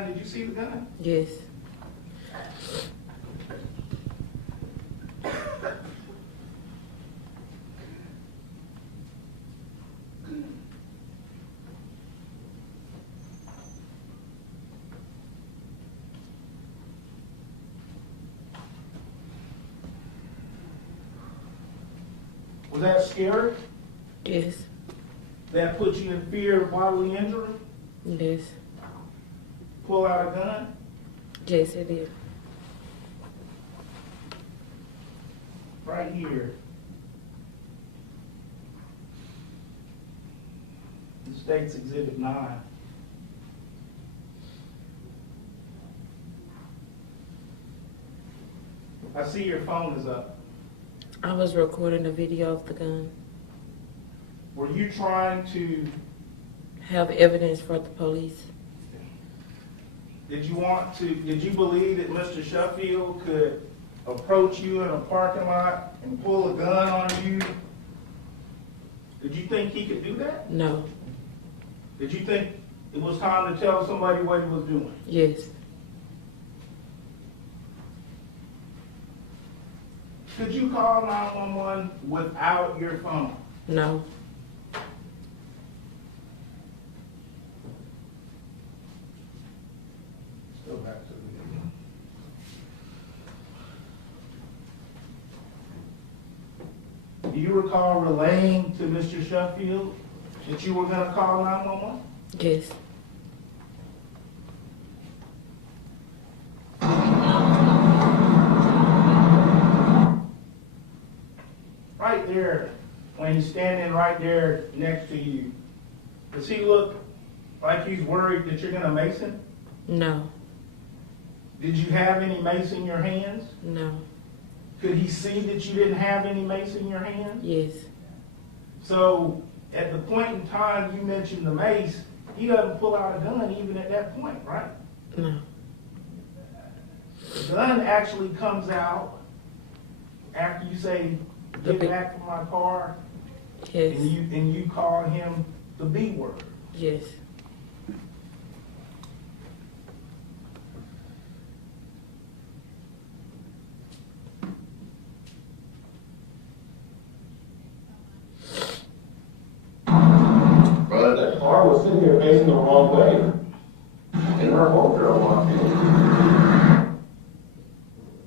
Did you see the gun? Yes. Was that scary? Yes. That put you in fear of bodily injury? Yes. Pull out a gun? Yes, it did. Right here. The State's Exhibit 9. I see your phone is up. I was recording a video of the gun. Were you trying to, Have evidence for the police. did you believe that Mr. Shuffield could approach you in a parking lot and pull a gun on you? Did you think he could do that? No. Did you think it was time to tell somebody what he was doing? Yes. Could you call 911 without your phone? No. Go back to the video. Do you recall relaying to Mr. Shuffield that you were going to call 911? Yes. Right there, when he's standing right there next to you, does he look like he's worried that you're going to mace him? No. Did you have any mace in your hands? No. Could he see that you didn't have any mace in your hands? Yes. So at the point in time you mentioned the mace, he doesn't pull out a gun even at that point, right? No. The gun actually comes out after you say, "Get back from my car," Yes. and you call him the B word. Yes. Brother, that car was sitting here facing the wrong way. And her homegirl walked in.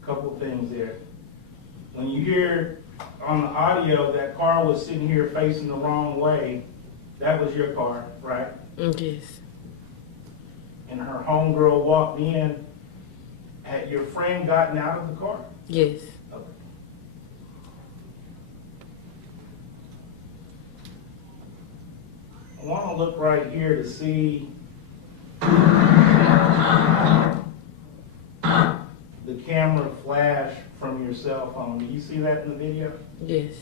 A couple things there. When you hear on the audio that car was sitting here facing the wrong way, that was your car, right? Yes. And her homegirl walked in. Had your friend gotten out of the car? Yes. Okay. I want to look right here to see the camera flash from your cell phone. Do you see that in the video? Yes.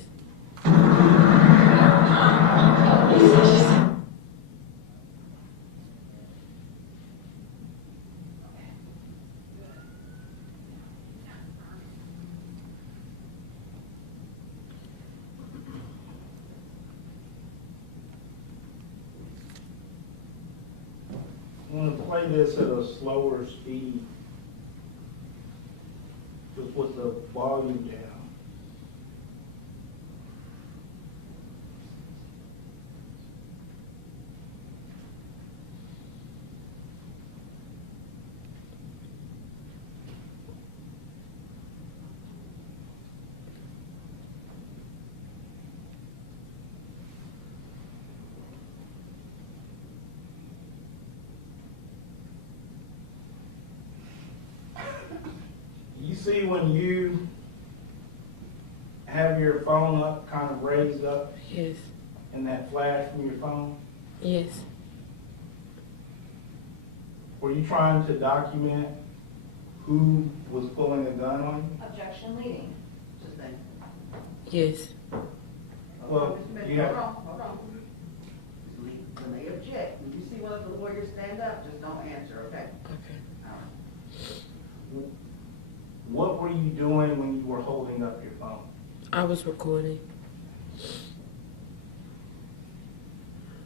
I'm going to play this at a slower speed, just with the volume down. You see when you have your phone up, kind of raised up, Yes. and that flash from your phone? Yes. Were you trying to document who was pulling a gun on you? Objection leading. Just then. Yes. Well, you have, Hold on. When they object, when you see one of the lawyers stand up, just don't answer, okay? Okay. All right. what were you doing when you were holding up your phone? I was recording.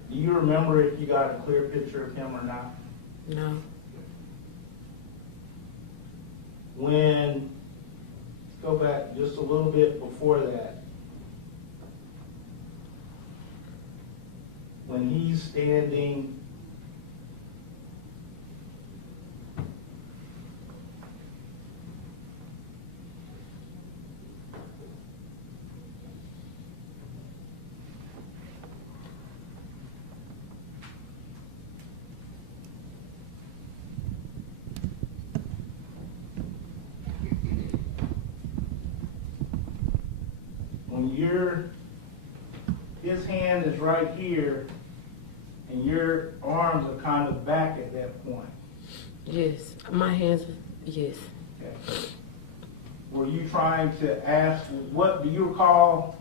Do you remember if you got a clear picture of him or not? No. when, go back just a little bit before that. When he's standing his hand is right here, and your arms are kind of back at that point. Yes. My hands, yes. Okay. Were you trying to ask, what do you recall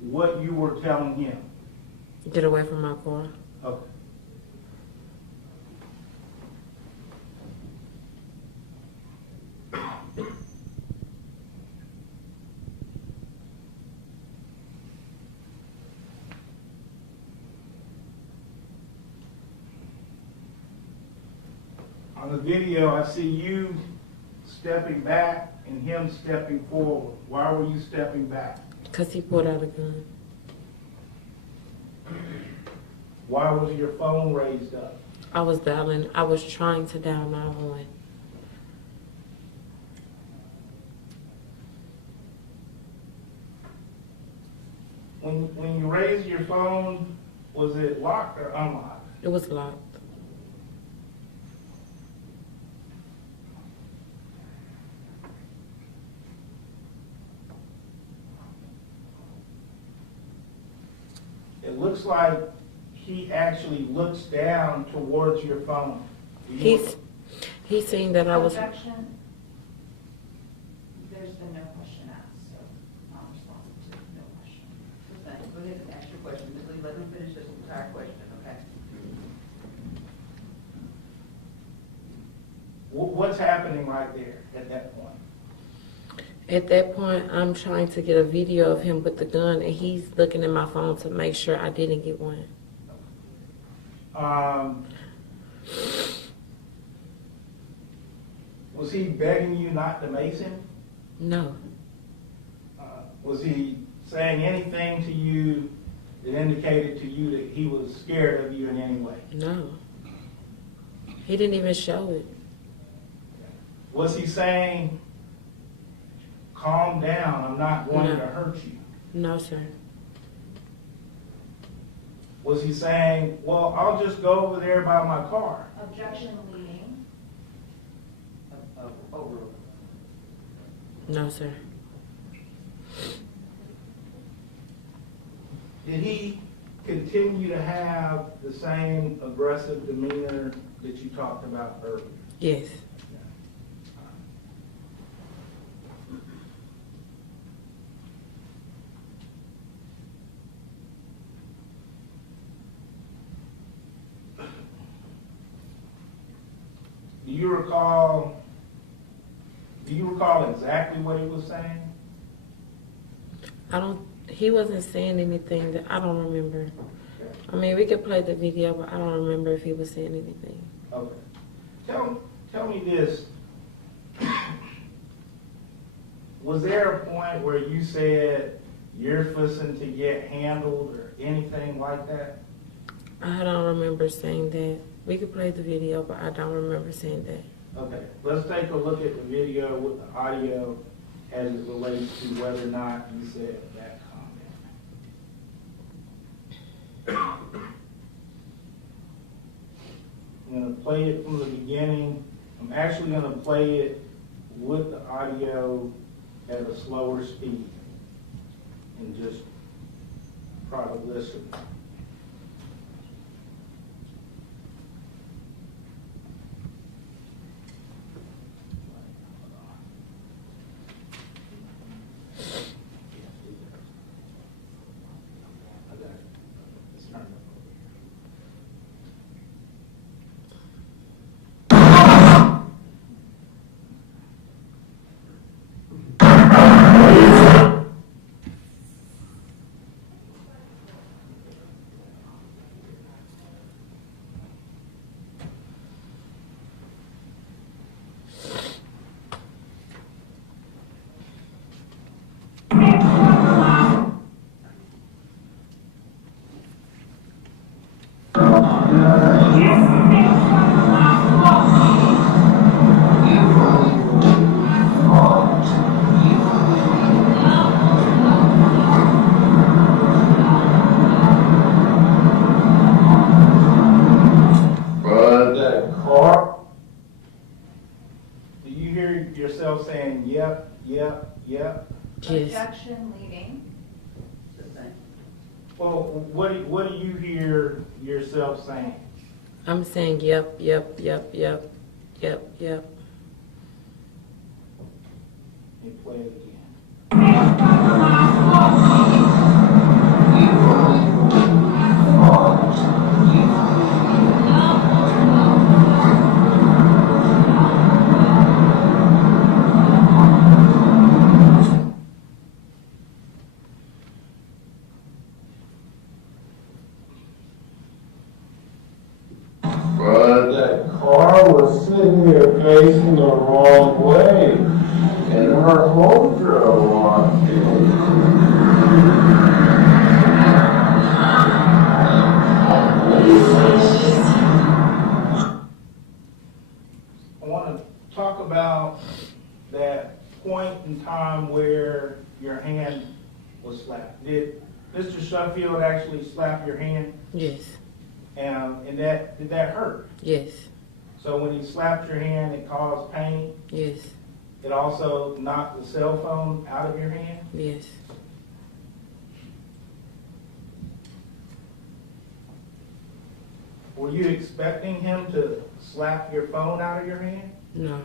what you were telling him? Get away from my car. Okay. On the video, I see you stepping back and him stepping forward. Why were you stepping back? Because he pulled out a gun. Why was your phone raised up? I was trying to dial 911. When you raised your phone, was it locked or unlocked? It was locked. It looks like he actually looks down towards your phone. He's saying that I was. Objection. There's been no question asked, so I'm responsive to no question. Go ahead and ask your question. Ms. Lee, let him finish this entire question, okay? What's happening right there at that point? At that point, I'm trying to get a video of him with the gun, and he's looking at my phone to make sure I didn't get one. Was he begging you not to mace him? No. Was he saying anything to you that indicated to you that he was scared of you in any way? No. He didn't even show it. Was he saying, calm down, I'm not going No. to hurt you? No, sir. Was he saying, well, I'll just go over there by my car? Objection leading. Over. No, sir. Did he continue to have the same aggressive demeanor that you talked about earlier? Yes. Do you recall exactly what he was saying? He wasn't saying anything that I don't remember. I mean, we could play the video, but I don't remember if he was saying anything. Okay. Tell me this. Was there a point where you said you're fussing to get handled or anything like that? I don't remember saying that. We could play the video, but I don't remember saying that. Okay, let's take a look at the video with the audio as it relates to whether or not you said that comment. I'm going to play it from the beginning. I'm actually going to play it with the audio at a slower speed and just try to listen. yourself saying, yep, yep, yep? Yes. Objection leading. The same. Well, what do you hear yourself saying? I'm saying yep, yep, yep, yep, yep, yep. You play it again. But that car was sitting there facing the wrong way, and her home drove on I want to talk about that point in time where your hand was slapped. Did Mr. Shuffield actually slap your hand? Yes. And did that hurt? Yes. So when he slapped your hand, it caused pain? Yes. It also knocked the cell phone out of your hand? Yes. Were you expecting him to slap your phone out of your hand? No.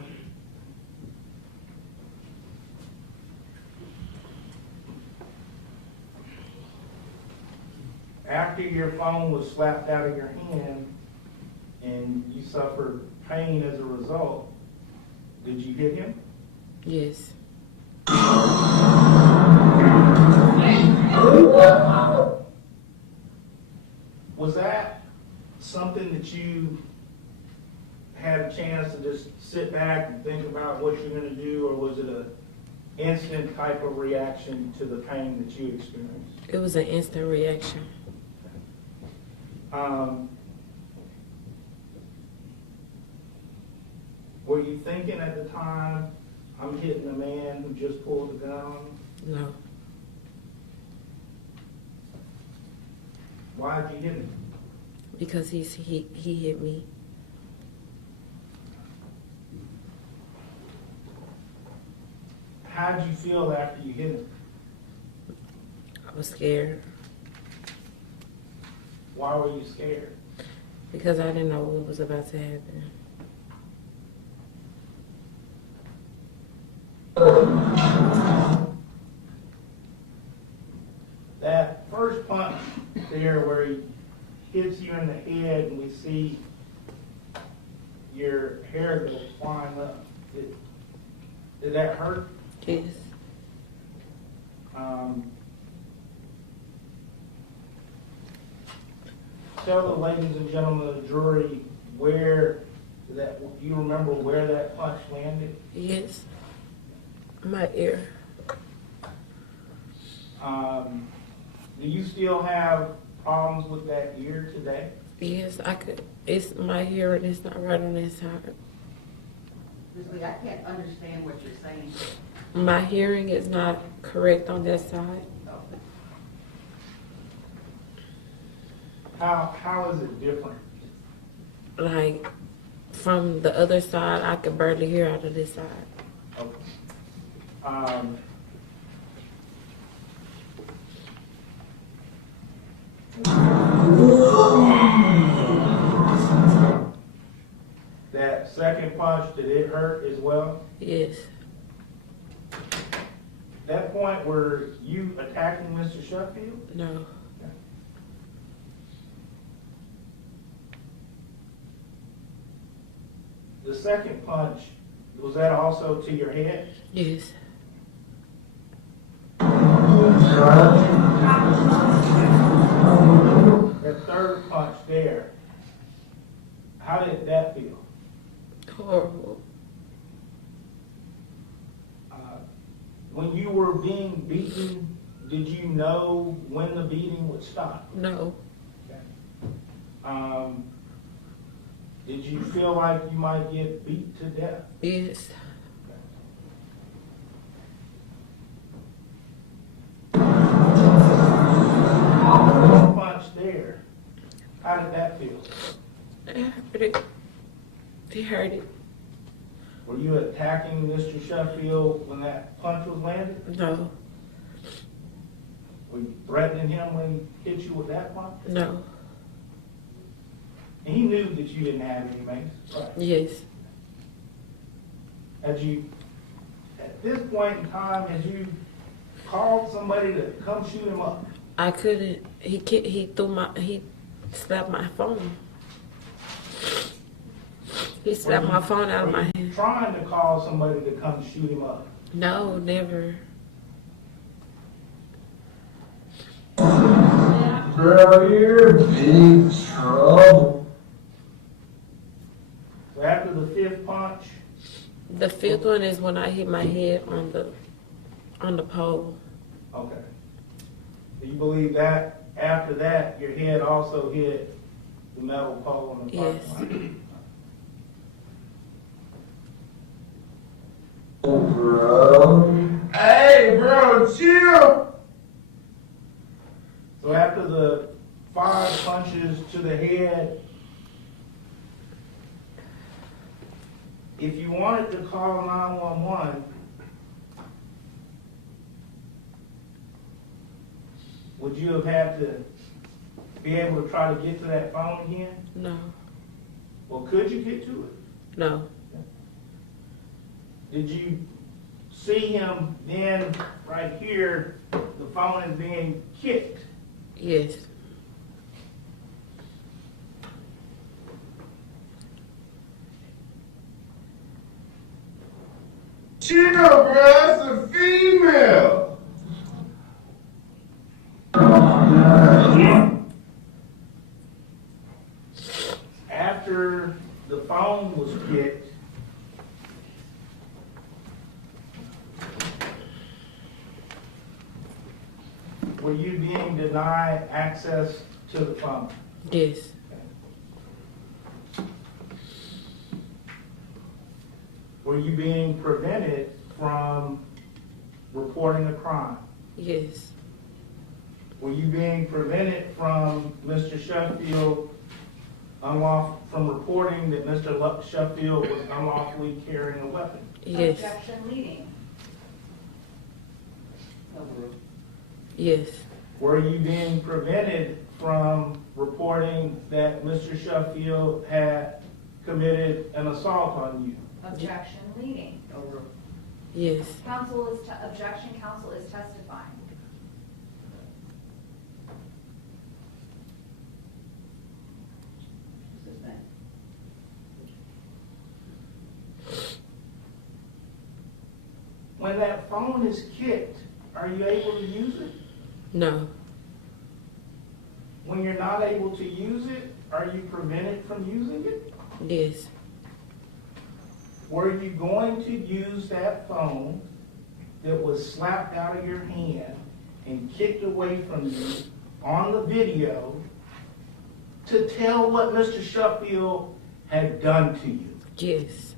After your phone was slapped out of your hand and you suffered pain as a result, did you hit him? Yes. Was that something that you had a chance to just sit back and think about what you're going to do, or was it an instant type of reaction to the pain that you experienced? It was an instant reaction. Were you thinking at the time, I'm hitting a man who just pulled the gun on me? No. Why did you hit him? Because he hit me. How did you feel after you hit him? I was scared Why were you scared? because I didn't know what was about to happen. That first punch there where he hits you in the head and we see your hair go flying up, did that hurt? Yes. Tell the ladies and gentlemen of the jury where that, you remember where that punch landed? Yes. My ear. Do you still have problems with that ear today? Yes, I could. It's my hearing is not right on that side. Ms. Lee, I can't understand what you're saying. My hearing is not correct on that side. How is it different? Like from the other side, I could barely hear out of this side. Okay. That second punch, did it hurt as well? Yes. That point, were you attacking Mr. Shuffield? No. The second punch, was that also to your head? Yes. That third punch there, how did that feel? Horrible. When you were being beaten, did you know when the beating would stop? No. Did you feel like you might get beat to death? Yes. One punch there, how did that feel? It hurt it. It hurt it. Were you attacking Mr. Sheffield when that punch was landed? No, Were you threatening him when he hit you with that punch? no, And he knew that you didn't have any mace, right? yes. Had you, at this point in time, had you called somebody to come shoot him up? I couldn't, he slapped my phone. He slapped my phone out of my Were you hand. trying to call somebody to come shoot him up? No, never. Girl, you're in big trouble. So after the fifth punch, The fifth one is when I hit my head on the pole. okay. Do you believe that after that, your head also hit the metal pole in the parking lot? Bro. Hey, bro, chill. So after the 5 punches to the head, if you wanted to call 911, would you have had to be able to try to get to that phone again? No, Well, could you get to it? no, Did you see him then, right here, the phone is being kicked? yes. Chill, bro, that's a female. After the phone was kicked, were you being denied access to the phone? Yes, Were you being prevented from reporting a crime? yes, Were you being prevented from Mr. Sheffield from reporting that Mr. Sheffield was unlawfully carrying a weapon? yes, Objection leading. yes, Were you being prevented from reporting that Mr. Sheffield had committed an assault on you? Objection leading. yes, Objection, counsel is testifying. When that phone is kicked, are you able to use it? no, When you're not able to use it, are you prevented from using it? yes, Were you going to use that phone that was slapped out of your hand and kicked away from you on the video to tell what Mr. Sheffield had done to you? yes,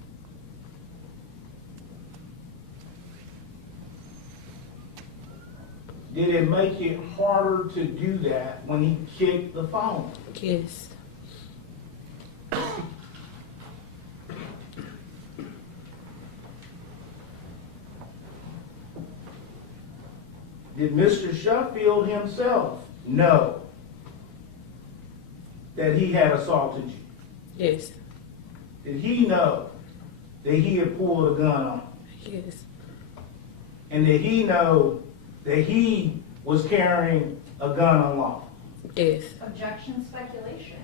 Did it make it harder to do that when he kicked the phone? yes, Did Mr. Sheffield himself know that he had assaulted you? yes, Did he know that he had pulled a gun on you? yes, And did he know that he was carrying a gun unlawfully? yes, Objection speculation.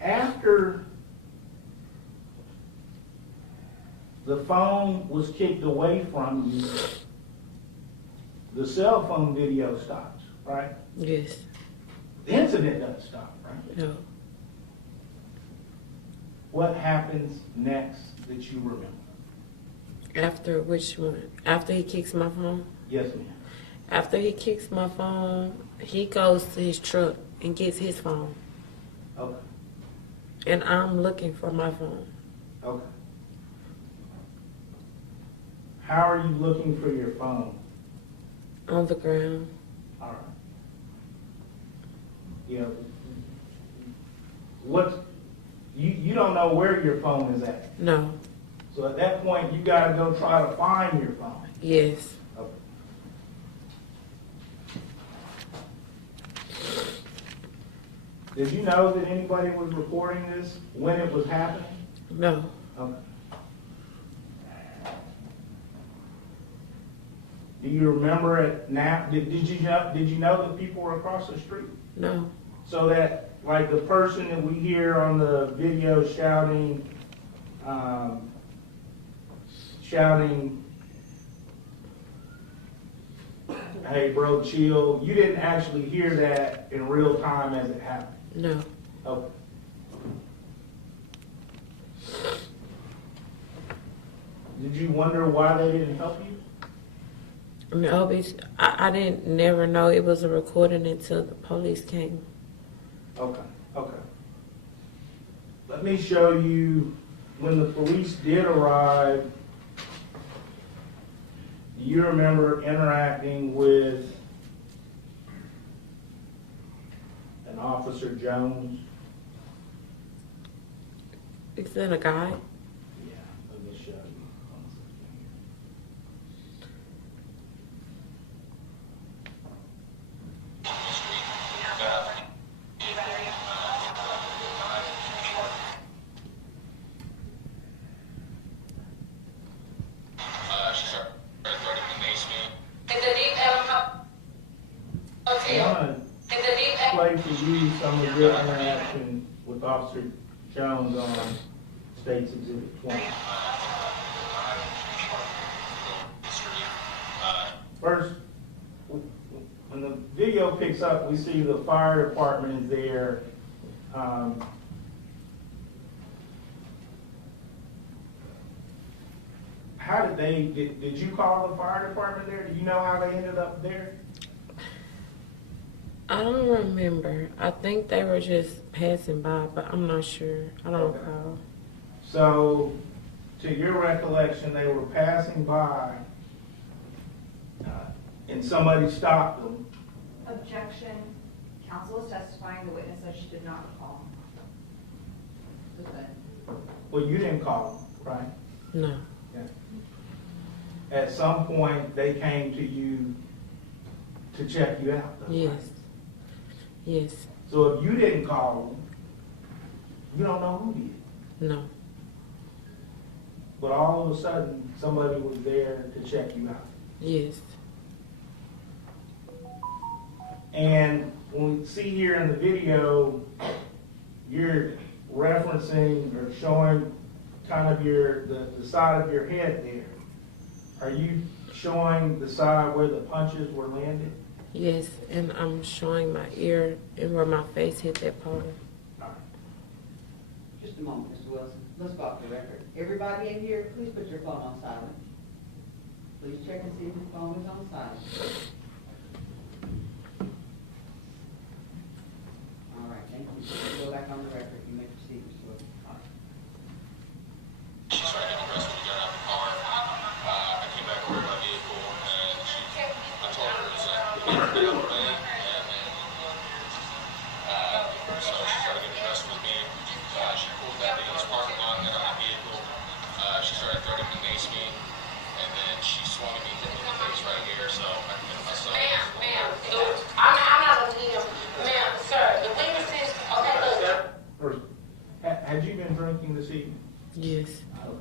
After the phone was kicked away from you, the cell phone video stops, right? yes, The incident doesn't stop, right? no. What happens next that you remember? After which one? After he kicks my phone? Yes, ma'am. After he kicks my phone, he goes to his truck and gets his phone. Okay. And I'm looking for my phone. Okay. How are you looking for your phone? On the ground. All right. You know, what you don't know where your phone is at. No. So at that point, you gotta go try to find your phone. Yes. Okay. Did you know that anybody was recording this when it was happening? No. Okay. Do you remember it now? Did you know that people were across the street? No. So that, like, the person that we hear on the video shouting, hey bro, chill, you didn't actually hear that in real time as it happened? No. Okay. Did you wonder why they didn't help you? No, I didn't never know it was a recording until the police came. Okay, okay. Let me show you when the police did arrive. Do you remember interacting with an Officer Jones? Is that a guy? Yeah, let me show you. In the Deep Ellum I Hotel. want In the Deep to play for you some of your interaction with Officer Jones on State's Exhibit 20. First, when the video picks up, we see the fire department is there. How did they, did you call the fire department there? Do you know how they ended up there? I don't remember. I think they were just passing by, but I'm not sure. I don't Okay. recall. So, to your recollection, they were passing by and somebody stopped them. Objection. Counsel is testifying. The witness says she did not recall. Well, you didn't call them, right? No. At some point, they came to you to check you out, though, Yes. right? Yes. So if you didn't call them, you don't know who did. No. But all of a sudden, somebody was there to check you out. Yes. And when we see here in the video, you're referencing or showing kind of the side of your head there. Are you showing the side where the punches were landed? Yes. And I'm showing my ear and where my face hit that pole. Just a moment, Mr. Wilson. Let's go off the record. Everybody in here, please put your phone on silent. Please check and see if your phone is on silent. All right, thank you. We'll go back on the record. You may proceed, Mr. Wilson. She started getting dressed when we got out of the car. I came back over to my vehicle and I told her to get out of the way. And so she started getting dressed with me. She pulled back into this parking lot and got out of the vehicle. She started threatening to mace me. And then she swung at me, hit me in the face right here. So I hit myself. Ma'am, I'm not a deal. Ma'am, sir, the witness is, okay, look. First, had you been drinking this evening? Yes. Look,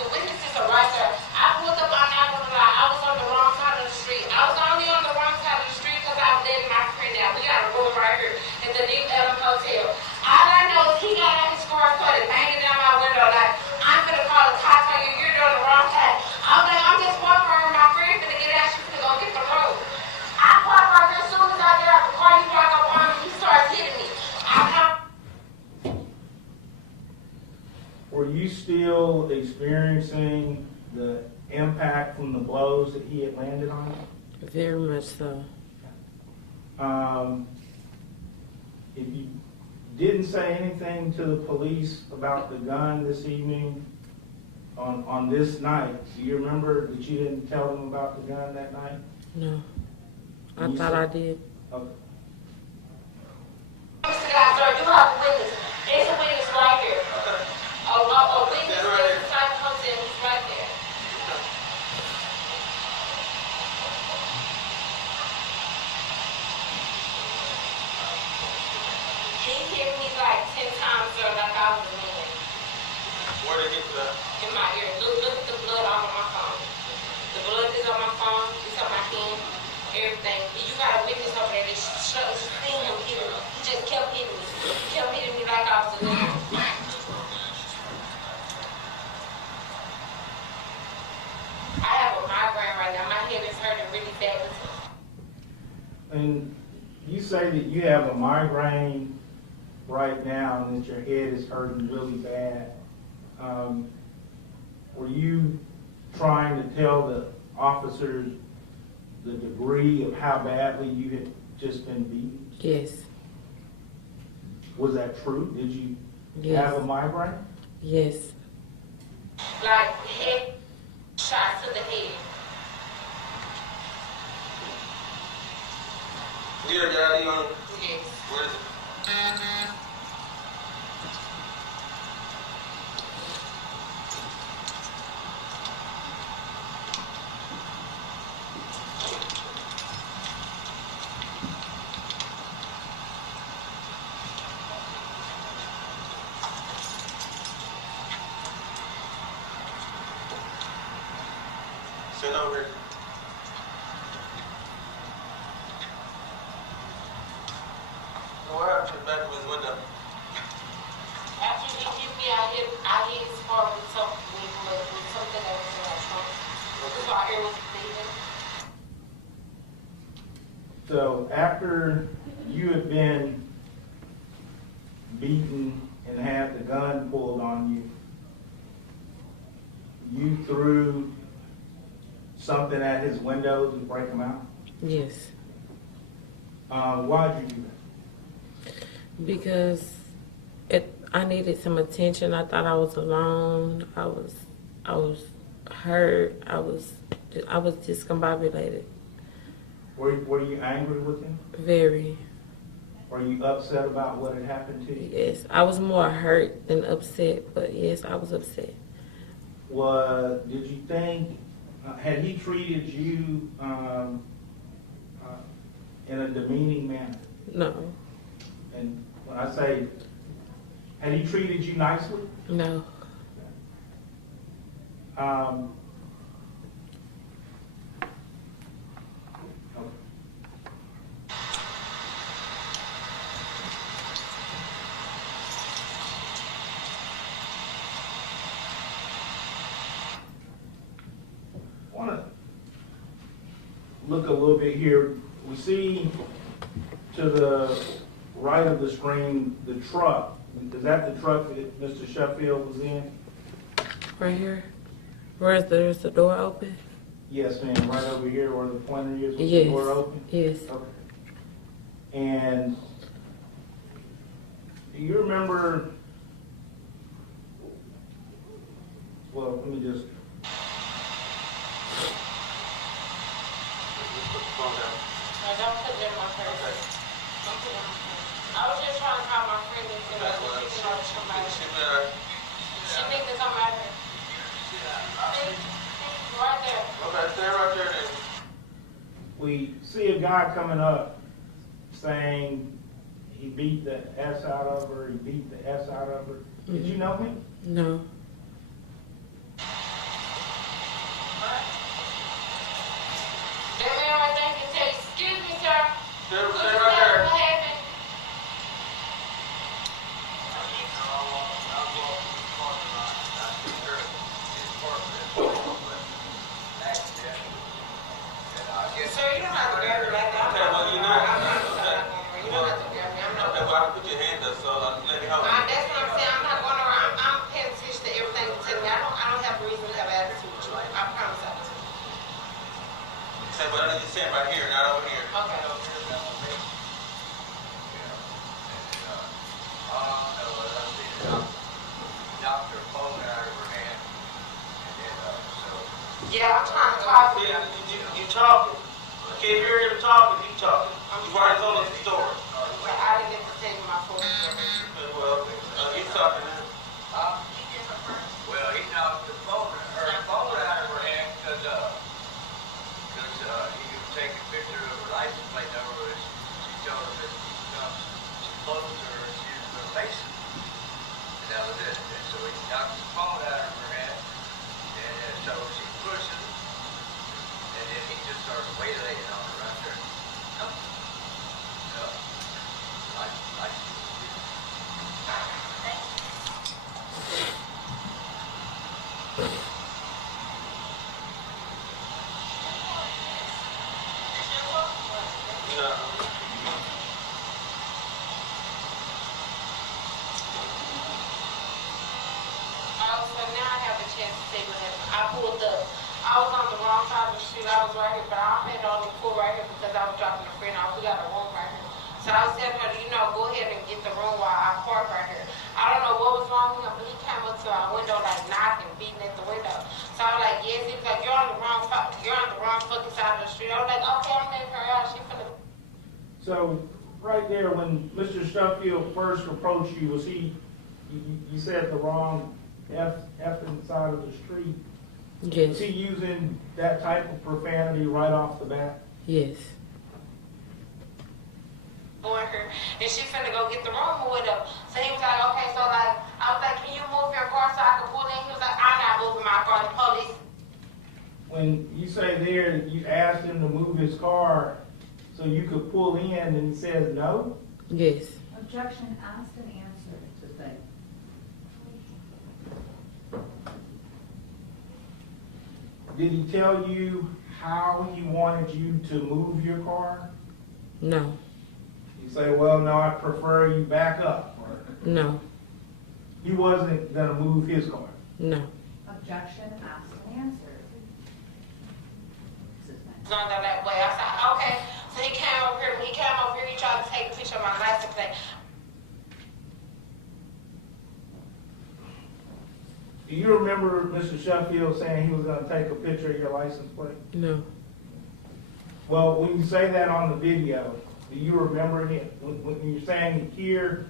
the witnesses are right there. I pulled up on that one. I was on the wrong side of the street. I was only on the wrong side of the street because I was letting my friend out. We got a room right here at the Deep Ellum Hotel. All I know is he got out his car, started banging down my window like, I'm gonna call the cops on you. You're doing the wrong side. I was like, I'm just walking around. My friend gonna get out. She's gonna go get the road. I parked right there. As soon as I get out the car, he walked up on me. He starts hitting me. Were you still experiencing the impact from the blows that he had landed on you? Very much so. If you didn't say anything to the police about the gun this evening, on this night, do you remember that you didn't tell them about the gun that night? No. I You thought said- I did. Okay. got, sir, you have a witness. There's a witness right here. A witness is inside the hotel, he's right there. He hit me like 10 times, sir, like I was a man. Where did it hit the? In my ear. Look at the blood all on my phone. The blood is on my phone, it's on my hand, everything. You got a witness over there that seen him hitting me. He just kept hitting me. He kept hitting me like I was a man. I have a migraine right now. My head is hurting really bad. And you say that you have a migraine right now and that your head is hurting really bad. Were you trying to tell the officers the degree of how badly you had just been beaten? Yes. Was that true? Did you Yes. have a migraine? Yes. Like head shots to the head. You got your ID on? Yes. Where is it? Send over here. What happened to the back of his window? After he hit me, I hit his car with something that was in my trunk. So my ear was bleeding. So after you had been beaten and had the gun pulled on you, you threw something at his window to break him out? Yes. Why'd you do that? Because I needed some attention. I thought I was alone. I was hurt. I was discombobulated. Were you angry with him? Very. Were you upset about what had happened to you? Yes. I was more hurt than upset, but yes, I was upset. Did you think, had he treated you in a demeaning manner? No. And when I say, had he treated you nicely? No. Okay. I want to look a little bit here. We see to the right of the screen the truck. Is that the truck that Mr. Shuffield was in? Right here? There's the door open? Yes, ma'am. Right over here where the pointer is with Yes. the door open? Yes. Okay. And do you remember, well, let me just, Put the phone down. Don't put it in my purse. Don't put it in my purse. I was just trying to call my friend and see if I could fix it or somebody. She thinks it's on my head. Right there. Okay, stay right there then. we see a guy coming up saying he beat the S out of her, he beat the S out of her. Did you know him? No. That man right there can tell you, excuse me, sir. Stay What right there. happened? Sir, you don't have to grab me like that. Okay, well, you know. You don't have to grab me. I'm not. Okay, well, I can put your hand up, so let me help you. That's what I'm saying. I'm not going around. I'm paying attention to everything you tell me. I don't have a reason to have an attitude with you. I promise I don't. Say, but I need you to stand right here, not over here. Okay. Yeah, I'm trying to talk to you. You talking. Okay, if you're here talking, you talking. You've already told us the story. But I didn't get to tell you my full chance to say what happened. I pulled up. I was on the wrong side of the street. I was right here, but I had to only pull right here because I was dropping a friend off. We got a room right here. So I was telling her, go ahead and get the room while I park right here. I don't know what was wrong with him, but he came up to our window like knocking, beating at the window. So I was like, yes. He was like, you're on the wrong fucking side of the street. I was like, okay, I'm letting her out. She finna. So, right there, when Mr. Shuffield first approached you, was he, you said the wrong effing side of the street? Yes. Was he using that type of profanity right off the bat? Yes. On her, and she finna go get the room with him. So he was like, okay, so like, I was like, can you move your car so I can pull in? He was like, I'm not moving my car. The police. When you say there, you asked him to move his car so you could pull in, and he says no? Yes. Objection asked and answered. It's the thing. Did he tell you how he wanted you to move your car? No. You say, well, no, I prefer you back up. Or No. he wasn't going to move his car. No. Objection asked and answered. It's the thing. On that way. I said, okay. So he came over here. When he came over here, he tried to take a picture of my license plate. Do you remember Mr. Sheffield saying he was going to take a picture of your license plate? No. Well, when you say that on the video, do you remember him? When you're saying here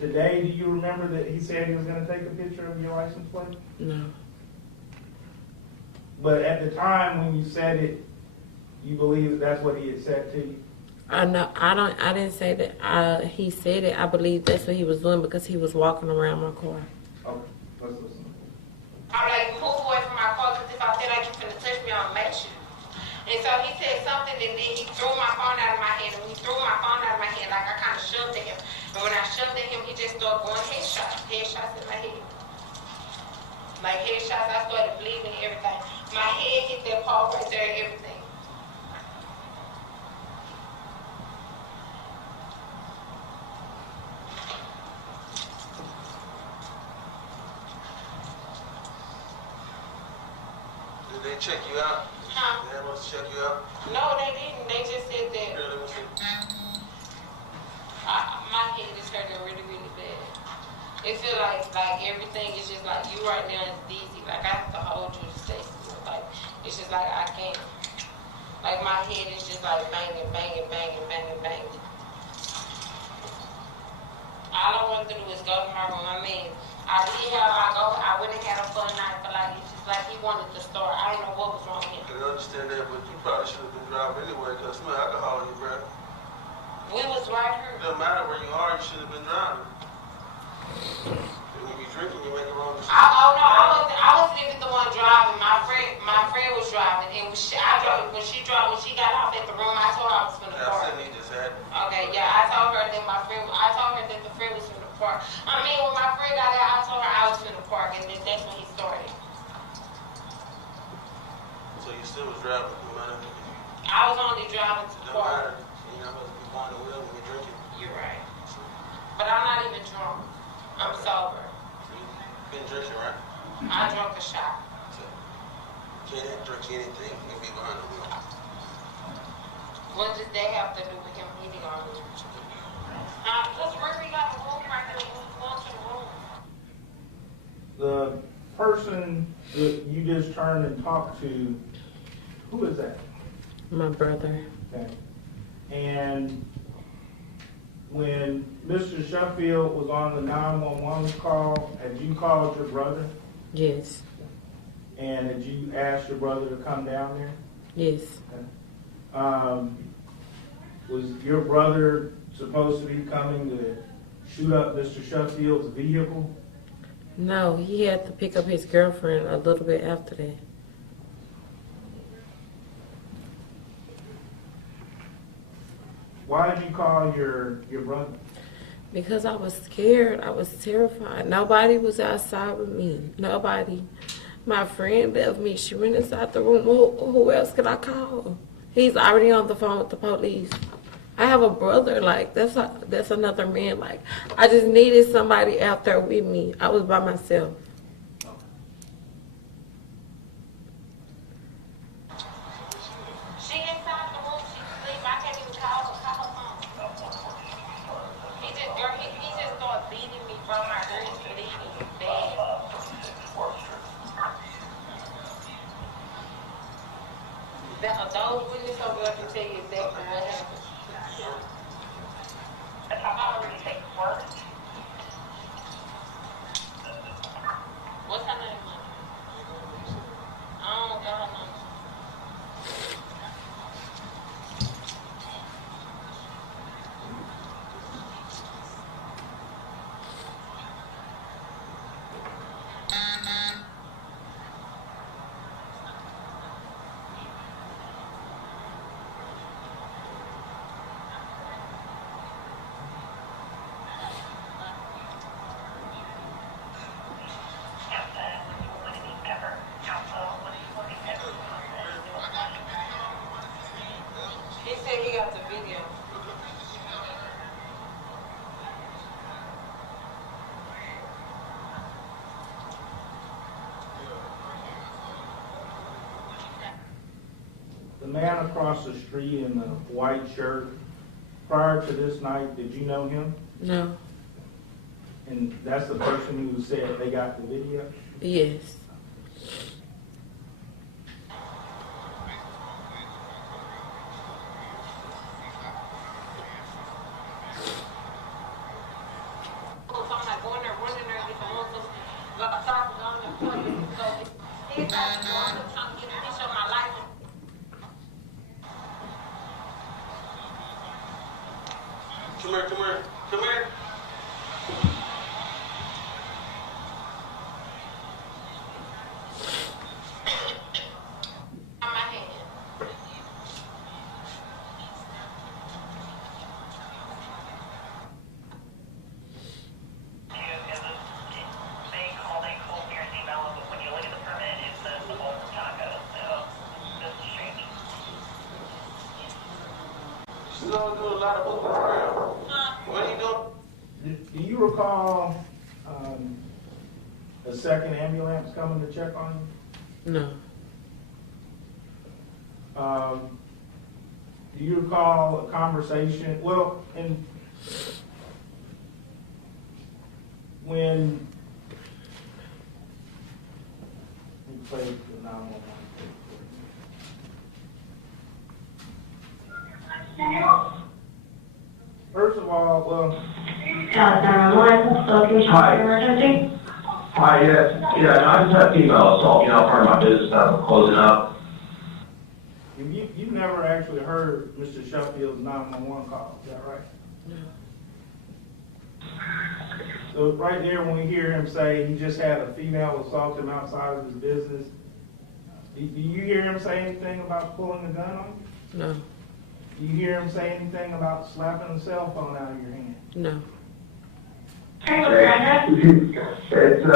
today, do you remember that he said he was going to take a picture of your license plate? No. But at the time when you said it, you believe that's what he had said to you? I didn't say that. He said it. I believe that's what he was doing because he was walking around my car. Okay, let's listen. I'm like, move away from my car because if I feel like you're finna touch me, I'll make you. And so he said something, and then he threw my phone out of my hand. And when he threw my phone out of my hand, like I kind of shoved at him. And when I shoved at him, he just started going headshots in my head. Like headshots, I started bleeding and everything. My head hit that paw right there and everything. Did they check you out? Huh? They had to check you out? No, they didn't. They just said that Here, let me see. my head is hurting really, really bad. It feel like everything is just like you right now is dizzy. Like I have to hold you to stay still. Like it's just like I can't. Like my head is just like banging, banging, banging, banging, banging. All I wanted to do is go to my room. I mean, I went and had a fun night, but like it's just like he wanted to start. I don't know what was wrong with him. I can understand that, but you probably should have been driving anyway, because smell alcohol in your breath. We was right here. It doesn't matter where you are, you should have been driving. And when you drinking, you make the wrong decision. I wasn't even the one driving. My friend was driving, and when she got off at the room, I told her I was gonna Yeah, I park. said he just had it. Okay, yeah, I told her that the friend was gonna park. I mean, when my friend got out, I told her I was gonna park, and then that's when he started. So you still was driving, no matter if you I was only driving to don't park. matter. You're not supposed to be behind the wheel when you're drinking. You're right, but I'm not even drunk. I'm sober. You've been drinking, right? I drank a shot. So you can't drink anything and be behind the wheel. What does that have to do with him eating on me? Because we got the room right there. We was going to the room. The person that you just turned and talked to, who is that? My brother. Okay. And when Mr. Sheffield was on the 911 call, had you called your brother? Yes. And had you asked your brother to come down there? Yes. Was your brother supposed to be coming to shoot up Mr. Sheffield's vehicle? No, he had to pick up his girlfriend a little bit after that. Why did you call your brother? Because I was scared. I was terrified. Nobody was outside with me. Nobody. My friend left me. She went inside the room. Who else could I call? He's already on the phone with the police. I have a brother. Like, that's another man. Like, I just needed somebody out there with me. I was by myself. tell you exactly what happened. What's her name? I don't got her number. He said he got the video. The man across the street in the white shirt, prior to this night, did you know him? No. And that's the person who said they got the video? Yes. So I'm like going there, running there, get the muscles, like start going to play. So he's like going to try to get a picture of my life. Come here, come here, come here. On my hand. They called here in Deep Ellum, but when you look at the permit, it says the whole taco, so that's strange. She's gonna do a lot of moving around. What are you doing? Do you recall a second ambulance coming to check on you? No. Do you recall a conversation, well, and when you played the 911 First of all, well, 911, location Hi. emergency. Hi, yes, yeah, no, I just had female assault, part of my business, I'm closing up. you've never actually heard Mr. Shuffield's 911 call, is that right? No. So right there, when we hear him say he just had a female assault him outside of his business, do you hear him say anything about pulling a gun on you? No. Do you hear him say anything about slapping a cell phone out of your hand? No. Okay, what's your address? It's,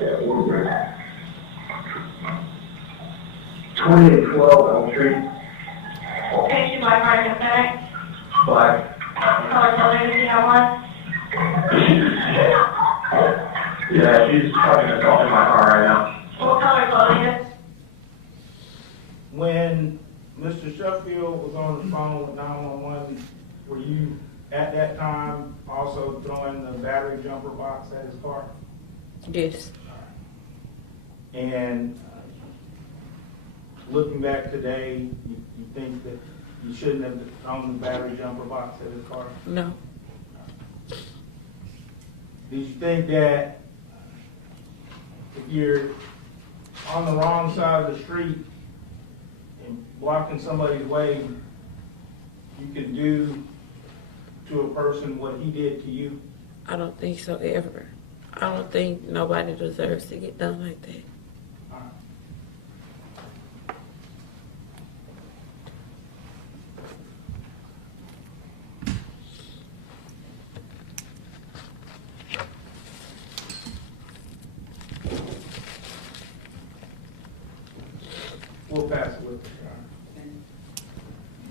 yeah, we're at 2812 Elm Street, Okay, she black card pathetic. Black. Color coded, if you have one. Yeah, she's fucking assaulting my car right now. What color coded is? When Mr. Shuffield was on the phone with 911, were you at that time also throwing the battery jumper box at his car? Yes. And looking back today, you think that you shouldn't have thrown the battery jumper box at his car? No. Did you think that if you're on the wrong side of the street and blocking somebody's way, you can do to a person what he did to you? I don't think so ever. I don't think nobody deserves to get done like that. All right. We'll pass it with you, Your Honor.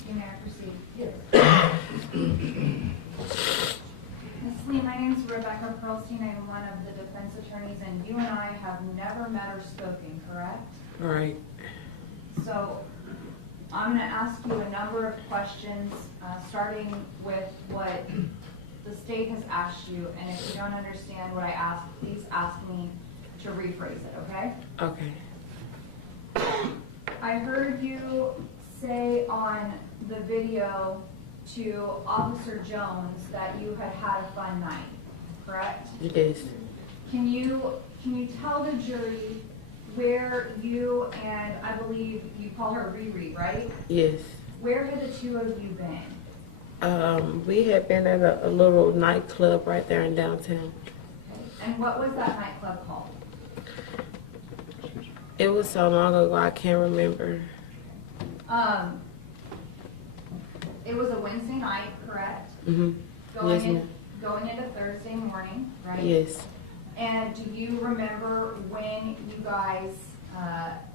You may proceed. Yes. Ms. Lee, my name is Rebecca Pearlstein. I'm one of the defense attorneys, and you and I have never met or spoken, correct? Right. So I'm going to ask you a number of questions, starting with what the state has asked you, and if you don't understand what I ask, please ask me to rephrase it, okay? Okay. I heard you say on the video to Officer Jones that you had had a fun night, correct? Yes. Can you tell the jury where you and I believe you call her Riri, right? Yes. Where had the two of you been? We had been at a little nightclub right there in downtown. And what was that nightclub called? It was so long ago, I can't remember. It was a Wednesday night, correct? Mm-hmm. Yes, ma'am. Going into Thursday morning, right? Yes. And do you remember when you guys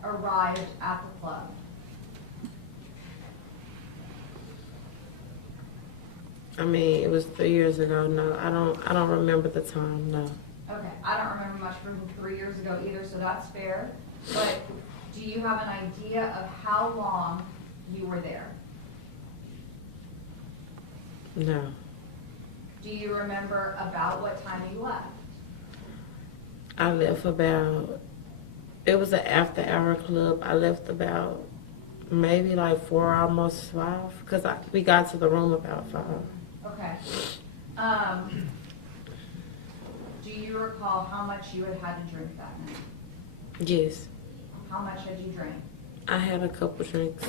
arrived at the club? I mean, it was 3 years ago. No, I don't remember the time. No. Okay, I don't remember much from 3 years ago either, so that's fair. But do you have an idea of how long you were there? No. Do you remember about what time you left? I left about. It was an after-hour club. I left about maybe like 4, almost 5, because we got to the room about 5. Okay. Do you recall how much you had to drink that night? Yes. How much had you drank? I had a couple drinks.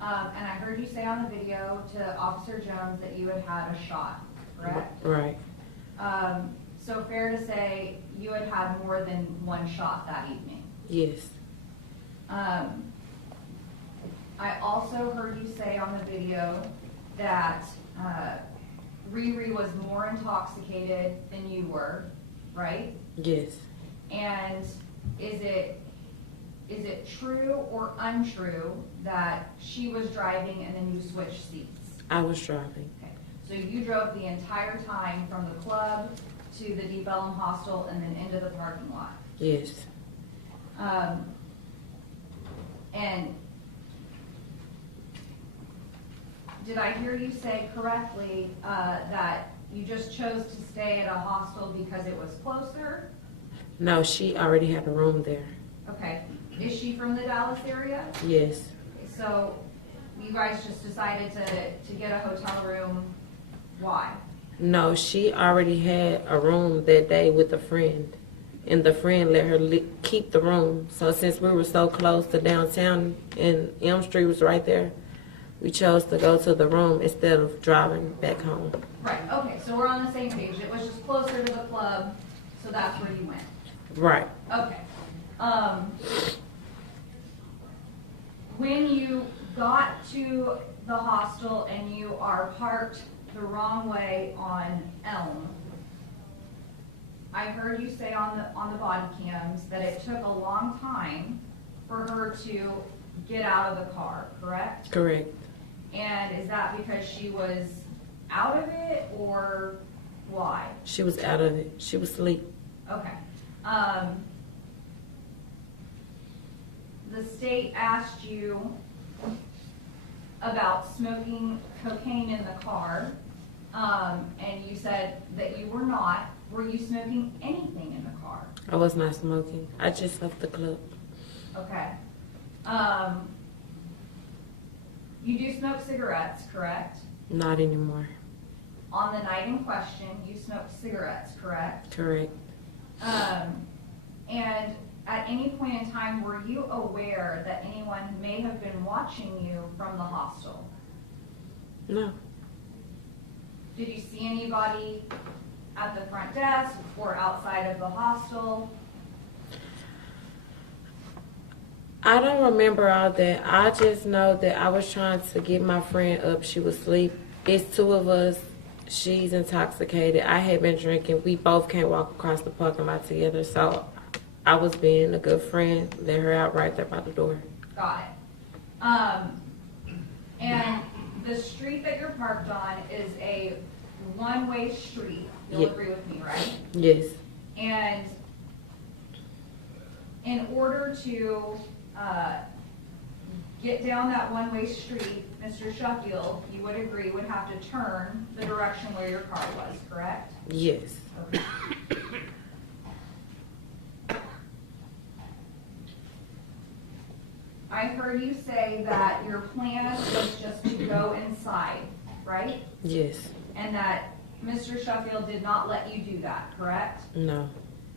And I heard you say on the video to Officer Jones that you had had a shot, correct? Right. So fair to say you had had more than one shot that evening. Yes. I also heard you say on the video that Riri was more intoxicated than you were, right? Yes. And is it true or untrue that she was driving and then you switched seats? I was driving. Okay. So you drove the entire time from the club to the Deep Ellum hostel and then into the parking lot. Yes. And did I hear you say correctly that you just chose to stay at a hostel because it was closer? No, she already had a room there. Okay. Is she from the Dallas area? Yes. Okay, so you guys just decided to get a hotel room. Why? No, she already had a room that day with a friend, and the friend let her keep the room. So since we were so close to downtown and Elm Street was right there, we chose to go to the room instead of driving back home. Right. Okay. So we're on the same page. It was just closer to the club, so that's where you went. Right. Okay. When you got to the hostel and you are parked the wrong way on Elm, I heard you say on the body cams that it took a long time for her to get out of the car, correct? Correct. And is that because she was out of it or why? She was out of it. She was asleep. Okay. The state asked you about smoking cocaine in the car, and you said that you were not. Were you smoking anything in the car? I was not smoking. I just left the club. Okay. You do smoke cigarettes, correct? Not anymore. On the night in question, you smoked cigarettes, correct? Correct. And at any point in time, were you aware that anyone may have been watching you from the hostel? No. Did you see anybody at the front desk or outside of the hostel? I don't remember all that. I just know that I was trying to get my friend up. She was asleep. It's 2 of us. She's intoxicated. I had been drinking. We both can't walk across the parking lot together. So I was being a good friend. Let her out right there by the door. Got it. And the street that you're parked on is a one-way street. You'll Yeah. agree with me, right? Yes. And in order to get down that one-way street, Mr. Shuffield, you would agree, would have to turn the direction where your car was, correct? Yes. Okay. I heard heard you say that your plan was just to go inside, right? Yes. And that Mr. Shuffield did not let you do that, correct? No.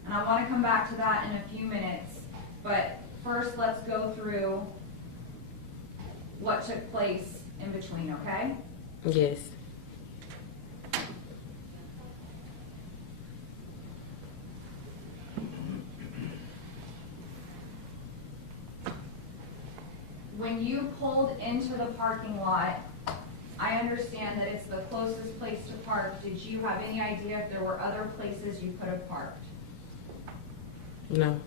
And I want to come back to that in a few minutes, but first let's go through what took place in between, okay? Yes. When you pulled into the parking lot, I understand that it's the closest place to park. Did you have any idea if there were other places you could have parked? No.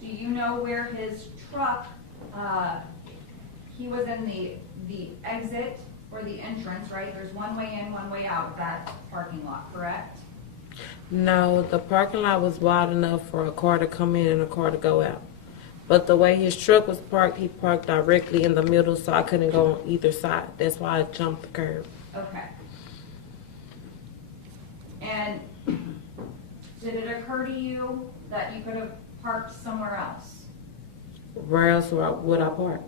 Do you know where his truck, he was in the exit or the entrance, right? There's one way in, one way out of that parking lot, correct? No, the parking lot was wide enough for a car to come in and a car to go out. But the way his truck was parked, he parked directly in the middle, so I couldn't go on either side. That's why I jumped the curb. Okay. And did it occur to you that you could have parked somewhere else? Where else would I park?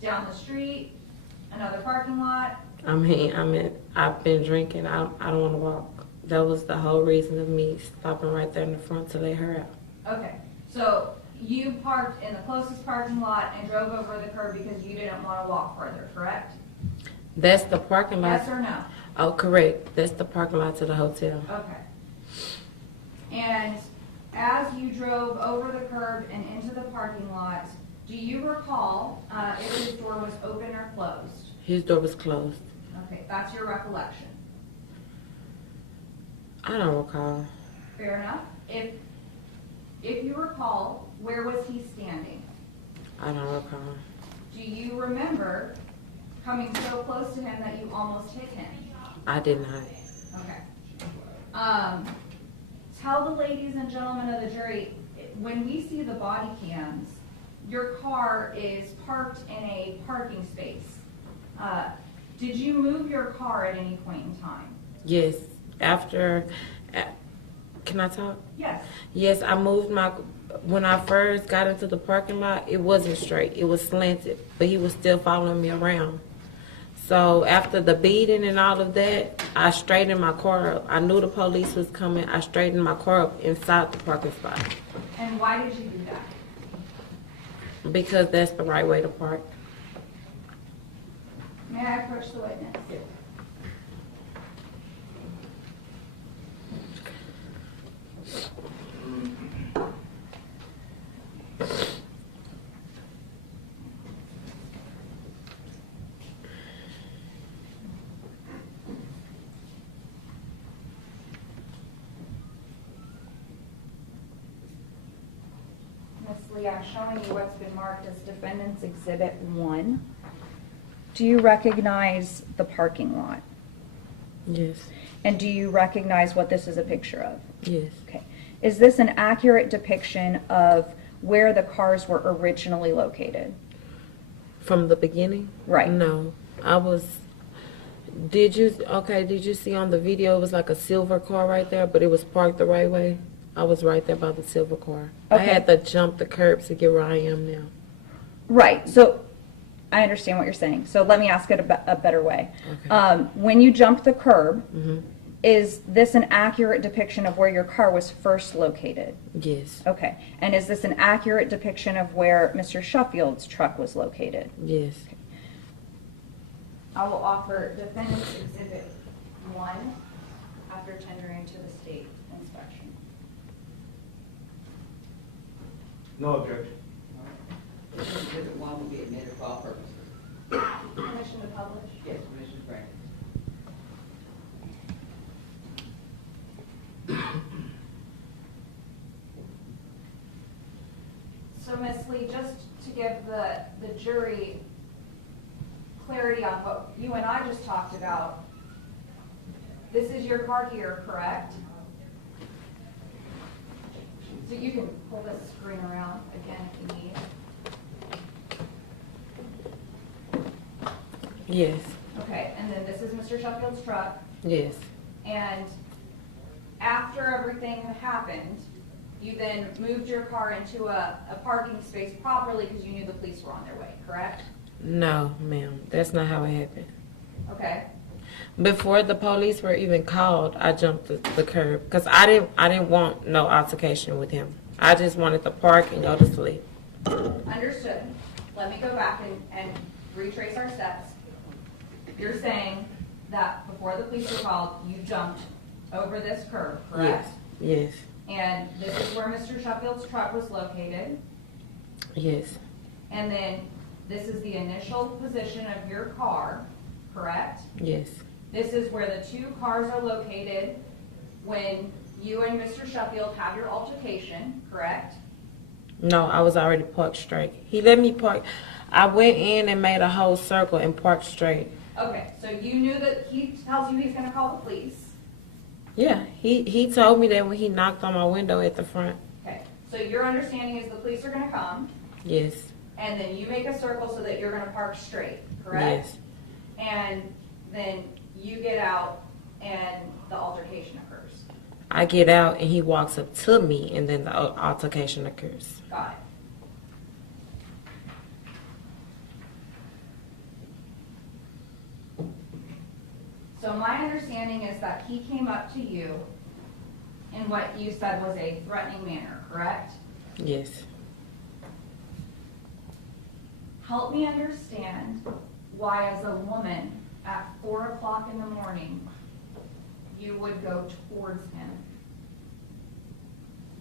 Down the street, another parking lot? I've been drinking. I don't want to walk. That was the whole reason of me stopping right there in the front to let her out. Okay, so you parked in the closest parking lot and drove over the curb because you didn't want to walk further, correct? That's the parking lot. Yes or no? Oh, correct. That's the parking lot to the hotel. Okay. And as you drove over the curb and into the parking lot, do you recall if his door was open or closed? His door was closed. Okay, that's your recollection. I don't recall. Fair enough. If you recall, where was he standing? I don't recall. Do you remember coming so close to him that you almost hit him? I did not. Okay. Tell the ladies and gentlemen of the jury, when we see the body cams, your car is parked in a parking space. Did you move your car at any point in time? Yes. Can I talk? Yes. Yes, I moved when I first got into the parking lot, it wasn't straight. It was slanted, but he was still following me around. So after the beating and all of that, I straightened my car up. I knew the police was coming. I straightened my car up inside the parking spot. And why did you do that? Because that's the right way to park. May I approach the witness? Ms. Lee, I'm showing you what's been marked as Defendant's Exhibit 1. Do you recognize the parking lot? Yes. And do you recognize what this is a picture of? Yes. Okay. Is this an accurate depiction of where the cars were originally located? From the beginning? Right. No. Did you see on the video it was like a silver car right there, but it was parked the right way? I was right there by the silver car. Okay. I had to jump the curb to get where I am now. Right. So I understand what you're saying. So let me ask it a better way. Okay. When you jumped the curb, Mm-hmm. is this an accurate depiction of where your car was first located? Yes. Okay. And is this an accurate depiction of where Mr. Shuffield's truck was located? Yes. I will offer Defendant's Exhibit 1 after tendering to the state inspection. No objection. Exhibit 1 will be admitted for all purposes. Permission to publish? Yes, permission is granted. So, Ms. Lee, just to give the jury clarity on what you and I just talked about, this is your car here, correct? So you can pull this screen around again if you need. Yes. Okay, and then this is Mr. Shuffield's truck. Yes. And after everything happened, you then moved your car into a parking space properly because you knew the police were on their way, correct? No, ma'am. That's not how it happened. Okay. Before the police were even called, I jumped the curb because I didn't want no altercation with him. I just wanted to park and go to sleep. Understood. Let me go back and retrace our steps. You're saying that before the police were called, you jumped over this curb, correct? Yes. And this is where Mr. Shuffield's truck was located. Yes. And then this is the initial position of your car, correct? Yes. This is where the two cars are located when you and Mr. Shuffield had your altercation, correct? No, I was already parked straight. He let me park. I went in and made a whole circle and parked straight. Okay, so you knew that he tells you he's going to call the police. Yeah, he told me that when he knocked on my window at the front. Okay, so your understanding is the police are going to come, Yes. and then you make a circle so that you're going to park straight, correct? Yes. And then you get out and the altercation occurs. I get out and he walks up to me and then the altercation occurs. Got it. So my understanding is that he came up to you in what you said was a threatening manner, correct? Yes. Help me understand why, as a woman, at 4 o'clock in the morning, you would go towards him.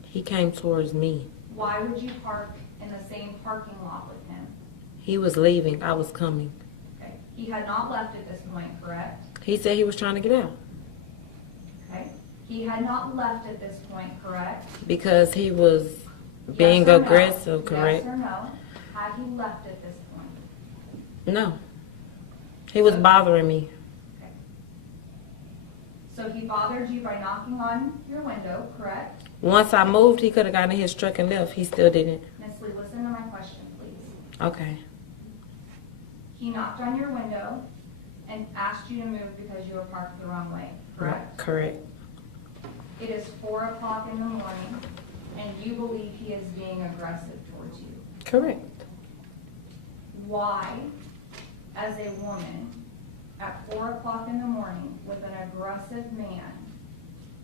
He came towards me. Why would you park in the same parking lot with him? He was leaving. I was coming. Okay. He had not left at this point, correct? He said he was trying to get out. Okay. He had not left at this point, correct? Because he was being Yes or no? aggressive, correct? Yes or no? Had he left at this point? No. He was bothering me. Okay. So he bothered you by knocking on your window, correct? Once I moved, he could have gotten in his truck and left. He still didn't. Miss Lee, listen to my question, please. Okay. He knocked on your window and asked you to move because you were parked the wrong way, correct? Correct. It is 4 o'clock in the morning, and you believe he is being aggressive towards you. Correct. Why, as a woman, at 4 o'clock in the morning with an aggressive man,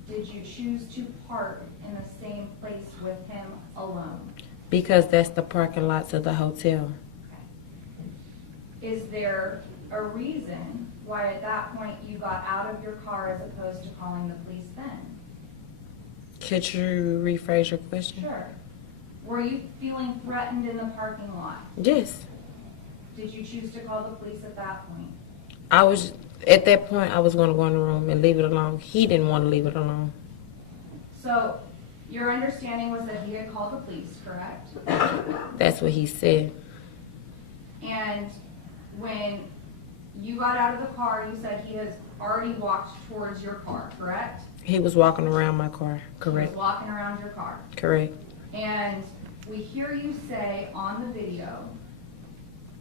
did you choose to park in the same place with him alone? Because that's the parking lots of the hotel. Is there a reason why at that point you got out of your car as opposed to calling the police then? Could you rephrase your question? Sure. Were you feeling threatened in the parking lot? Yes. Did you choose to call the police at that point? At that point, I was going to go in the room and leave it alone. He didn't want to leave it alone. So your understanding was that he had called the police, correct? That's what he said. And when you got out of the car, you said he has already walked towards your car, correct? He was walking around my car. He Correct. was walking around your car. Correct. And we hear you say on the video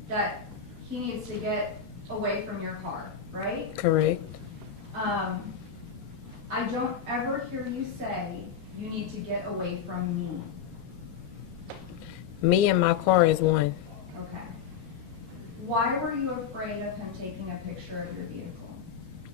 that he needs to get away from your car, right? Correct. I don't ever hear you say you need to get away from me. Me and my car is one. Okay. Why were you afraid of him taking a picture of your vehicle?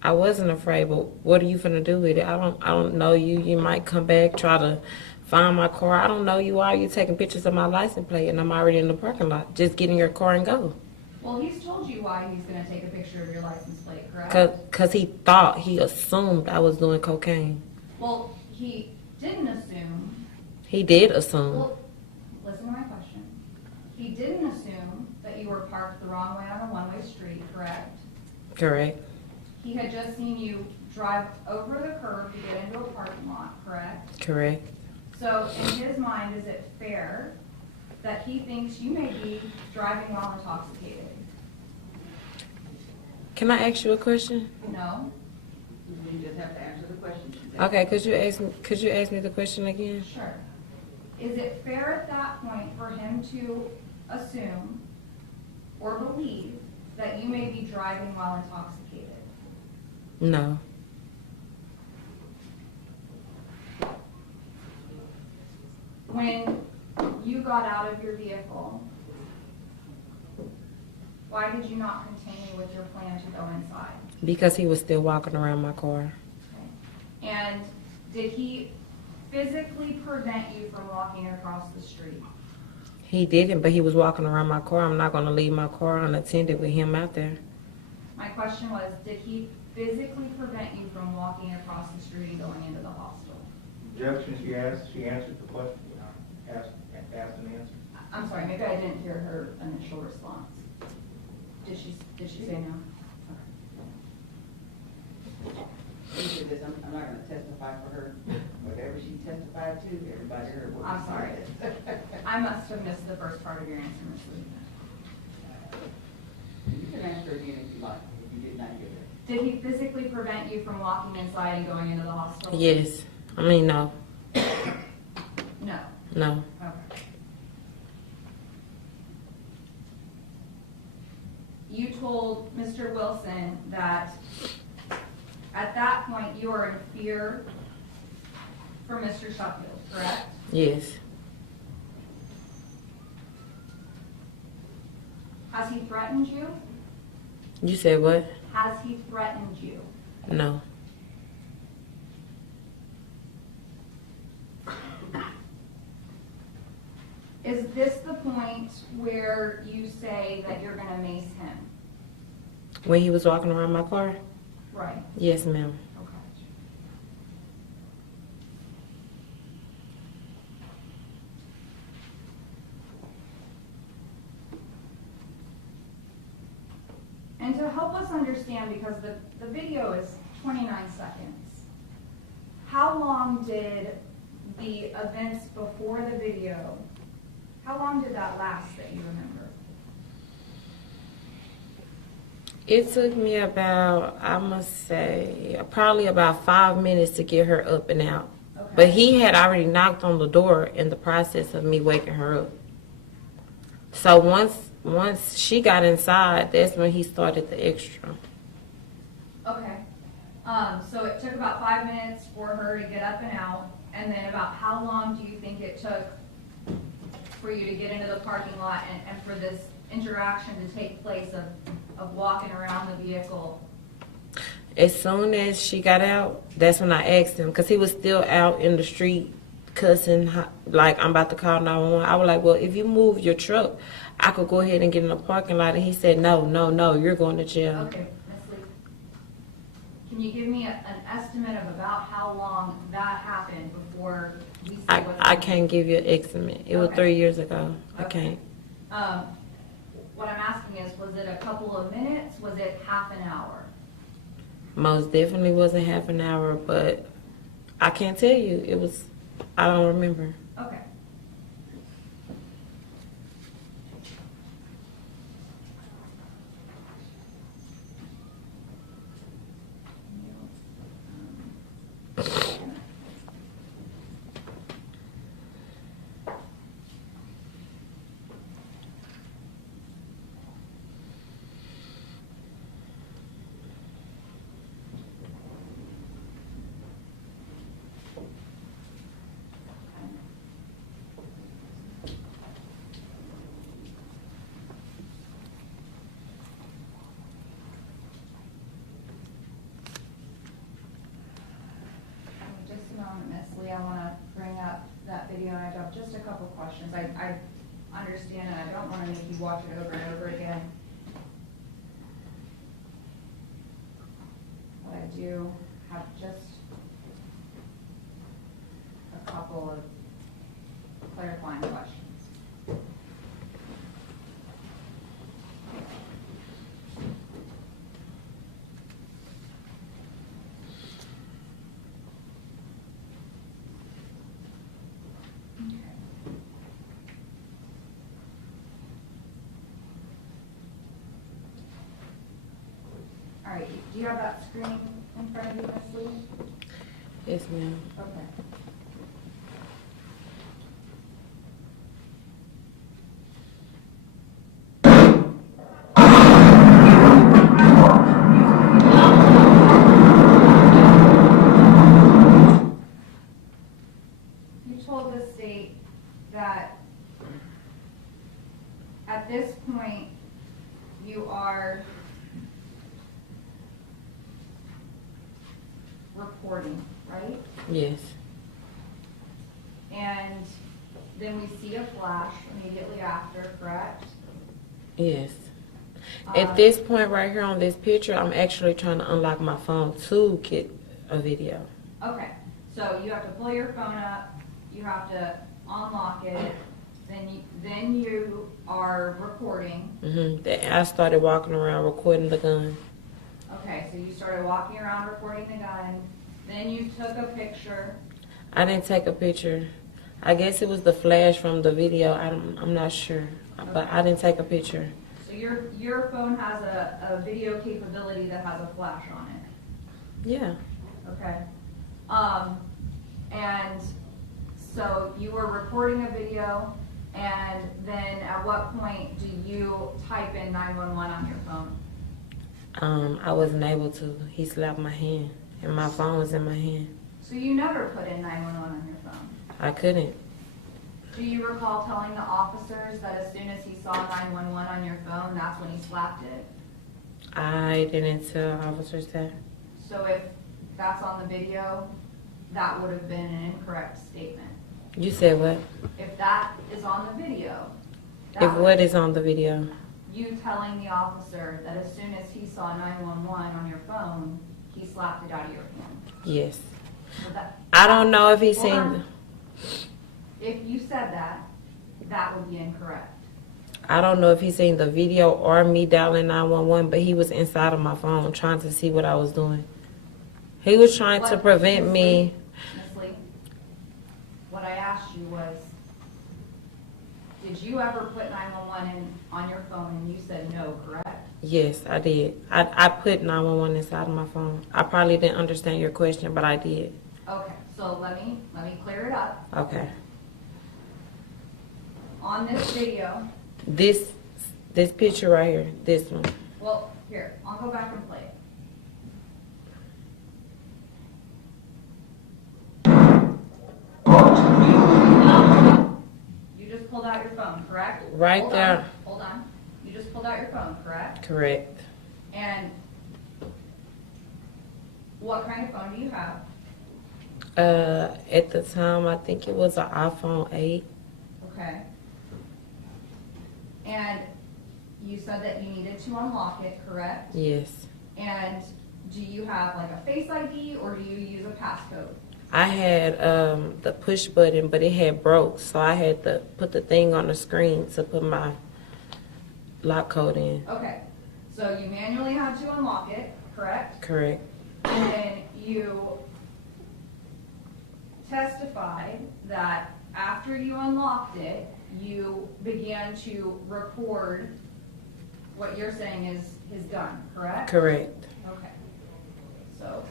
I wasn't afraid, but what are you finna do with it? I don't know you. You might come back, try to find my car. I don't know you. Why are you taking pictures of my license plate and I'm already in the parking lot? Just get in your car and go. Well, he's told you why he's going to take a picture of your license plate, correct? Cause he assumed I was doing cocaine. Well, he didn't assume. He did assume. Well, listen to my question. He didn't assume that you were parked the wrong way on a one-way street, correct? Correct. He had just seen you drive over the curb to get into a parking lot, correct? Correct. So in his mind, is it fair that he thinks you may be driving while intoxicated? Can I ask you a question? No? You just have to answer the question. she said. Okay, could you ask me the question again? Sure. Is it fair at that point for him to assume or believe that you may be driving while intoxicated? No. when you got out of your vehicle, why did you not continue with your plan to go inside? Because he was still walking around my car. And did he physically prevent you from walking across the street? He didn't, but he was walking around my car. I'm not going to leave my car unattended with him out there. My question was, did he physically prevent you from walking across the street and going into the hostel? Objection, she answered the question. Asked and answered. I'm sorry, maybe I didn't hear her initial response. Did she say no? Usually this, I'm not gonna testify for her. Whatever she testified to, everybody heard what I'm she sorry. said. I must have missed the first part of your answer, Ms. Lee. You can answer again if you like, if you did not get it. Did he physically prevent you from walking inside and going into the hostel? Yes. I mean, no. No. No. Okay. You told Mr. Wilson that at that point you were in fear for Mr. Shuffield, correct? Yes. Has he threatened you? You said what? Has he threatened you? No. Is this the point where you say that you're gonna mace him? When he was walking around my car? Right. Yes, ma'am. Okay. And to help us understand, because the video is 29 seconds, how long did the events before the video, how long did that last that you remember? It took me about, I must say, probably about 5 minutes to get her up and out. Okay. But he had already knocked on the door in the process of me waking her up. So once she got inside, that's when he started the extra. Okay. So it took about 5 minutes for her to get up and out, and then about how long do you think it took for you to get into the parking lot and for this interaction to take place of walking around the vehicle? As soon as she got out, that's when I asked him, because he was still out in the street cussing, like, I'm about to call 911. I was like, well, if you move your truck, I could go ahead and get in the parking lot. And he said, no, you're going to jail. Okay, Ms. Lee, can you give me an estimate of about how long that happened before we see what's I can't give you an estimate. It was Okay. 3 years ago. I Okay. can't. What I'm asking is, was it a couple of minutes? Was it half an hour? Most definitely wasn't half an hour, but I can't tell you. It was, I don't remember. Okay. Just a moment, Ms. Lee, I want to bring up that video, and I have just a couple questions. I understand, and I don't want to make you watch it over and over again. But I do have just a couple of clarifying questions. All right, do you have that screen in front of you, Ms. Lee? Yes, ma'am. Okay. You told the state you are recording, right? Yes. And then we see a flash immediately after, correct? Yes. Um, At this point right here on this picture, I'm actually trying to unlock my phone to get a video. Okay, so you have to pull your phone up, you have to unlock it, then you are recording. Mm-hmm. I started walking around recording the gun. Okay, so you started walking around recording the gun, then you took a picture. I didn't take a picture. I guess it was the flash from the video. I'm not sure, but I didn't take a picture. So your phone has a video capability that has a flash on it. Yeah. Okay. And so you were recording a video, and then at what point do you type in 911 on your phone? I wasn't able to. He slapped my hand, and my phone was in my hand. So you never put in 911 on your phone? I couldn't. Do you recall telling the officers that as soon as he saw 911 on your phone, that's when he slapped it? I didn't tell officers that. So if that's on the video, that would have been an incorrect statement. You said what? If that is on the video, that If would- what is on the video? you telling the officer that as soon as he saw 911 on your phone, he slapped it out of your hand. Yes. Would that- I don't know if he Hold seen. on. If you said that, that would be incorrect. I don't know if he seen the video or me dialing 911, but he was inside of my phone trying to see what I was doing. He was trying to prevent me. Miss Lee, what I asked you was, did you ever put 911 in on your phone? And you said no, correct? Yes, I did. I put 911 inside of my phone. I probably didn't understand your question, but I did. Okay, so let me clear it up. Okay. On this video, This picture right here, this one. well, here, I'll go back and play it. You just pulled out your phone, correct? Right Hold there. on, hold on. You just pulled out your phone, correct? Correct. And what kind of phone do you have? At the time, I think it was an iPhone 8. Okay. And you said that you needed to unlock it, correct? Yes. And do you have like a Face ID or do you use a passcode? I had the push button, but it had broke, so I had to put the thing on the screen to put my lock code in. Okay. So you manually had to unlock it, correct? Correct. And then you testified that after you unlocked it, you began to record what you're saying is his gun, correct? Correct. Okay. So,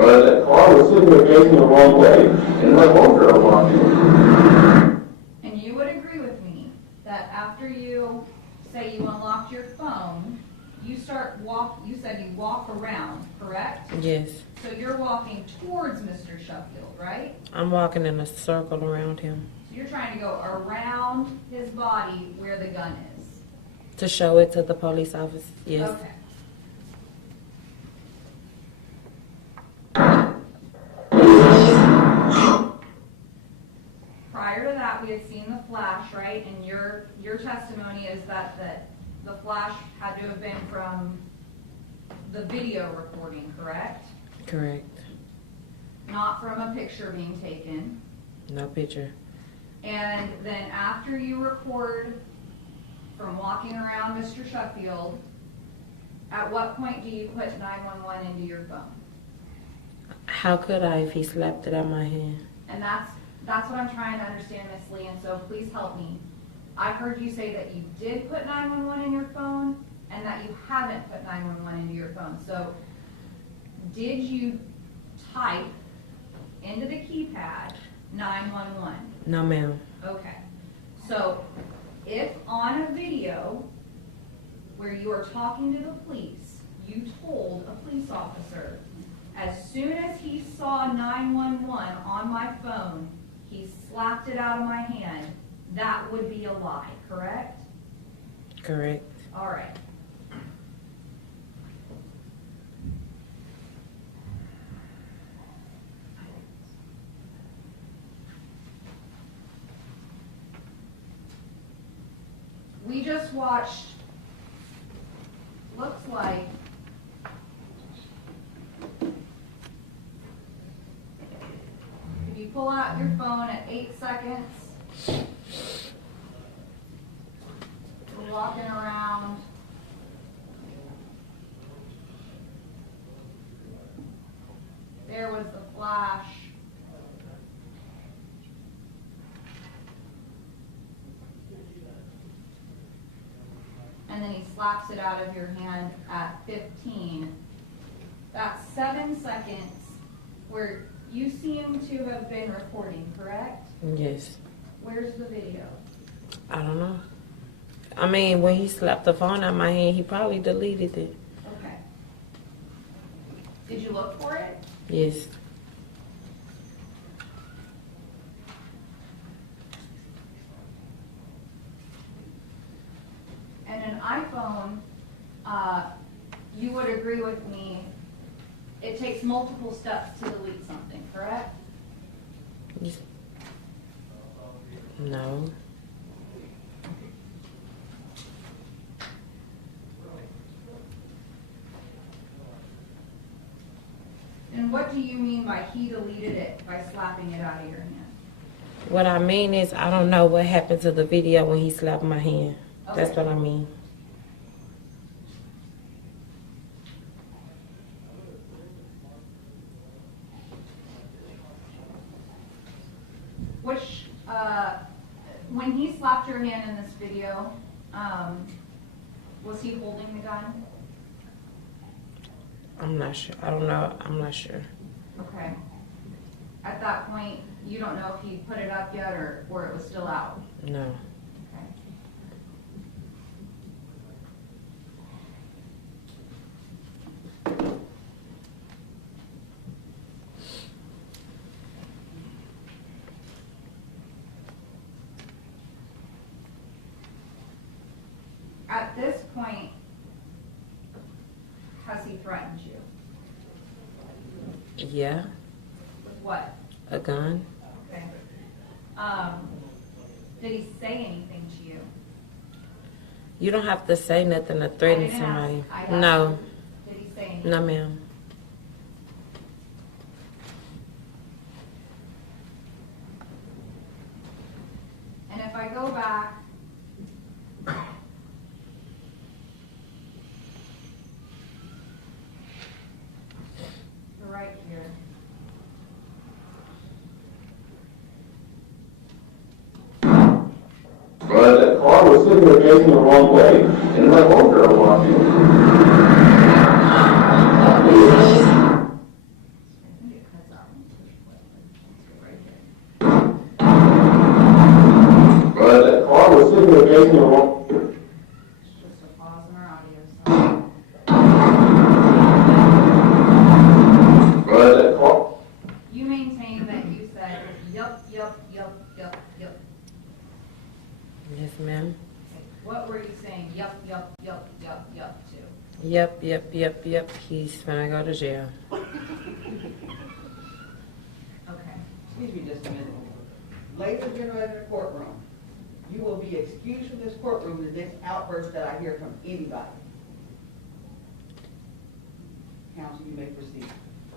But that car was sitting there facing the wrong way, and my homegirl walked in. and you would agree with me that after you say you unlocked your phone, you said you walk around, correct? Yes. So you're walking towards Mr. Shuffield, right? I'm walking in a circle around him So you're trying to go around his body where the gun is. to show it to the police officer. Yes. Okay. Prior to that, we had seen the flash, right? And your testimony is that the flash had to have been from the video recording, correct? Correct. Not from a picture being taken. No picture. And then after you record from walking around Mr. Shuffield, at what point do you put 911 into your phone? How could I if he slapped it out of my hand? And that's what I'm trying to understand, Miss Lee, and so please help me. I heard you say that you did put 911 in your phone and that you haven't put 911 into your phone. So did you type into the keypad 911? No, ma'am. Okay. So if on a video where you are talking to the police, you told a police officer, as soon as he saw 911 on my phone, he slapped it out of my hand, that would be a lie, correct? Correct. All right. We just watched, looks like, if you pull out your phone at 8 seconds, we're walking around. There was the flash. And then he slaps it out of your hand at 15. That's 7 seconds where you seem to have been recording, correct? Yes. Where's the video? I don't know. I mean, when he slapped the phone out my hand, he probably deleted it. Okay. Did you look for it? Yes. And an iPhone, you would agree with me, it takes multiple steps to delete something, correct? Yes. No. And what do you mean by he deleted it by slapping it out of your hand? What I mean is, I don't know what happened to the video when he slapped my hand. That's Okay. what I mean. Which, when he slapped your hand in this video, was he holding the gun? I'm not sure. I don't know. I'm not sure. Okay. At that point, you don't know if he put it up yet or it was still out? No. Okay. At this point, has he threatened you? Yeah. With what? A gun. Okay. Did he say anything to you? You don't have to say nothing to threaten I didn't somebody. ask. I asked No. you. Did he say anything? No, ma'am. And if I go back, to right here. But that car was sitting there facing the wrong way, and my homegirl walked in. I think it cuts out. Right there. But that car was sitting there facing the wrong. It's just a pause in our audio. So. But that car. You maintain that you said, yup. Yes, ma'am. What were you saying, yup to? Yep. He's gonna go to jail. Okay. Excuse me just a minute. Ladies and gentlemen in the courtroom, you will be excused from this courtroom the next outburst that I hear from anybody. Counsel, you may proceed.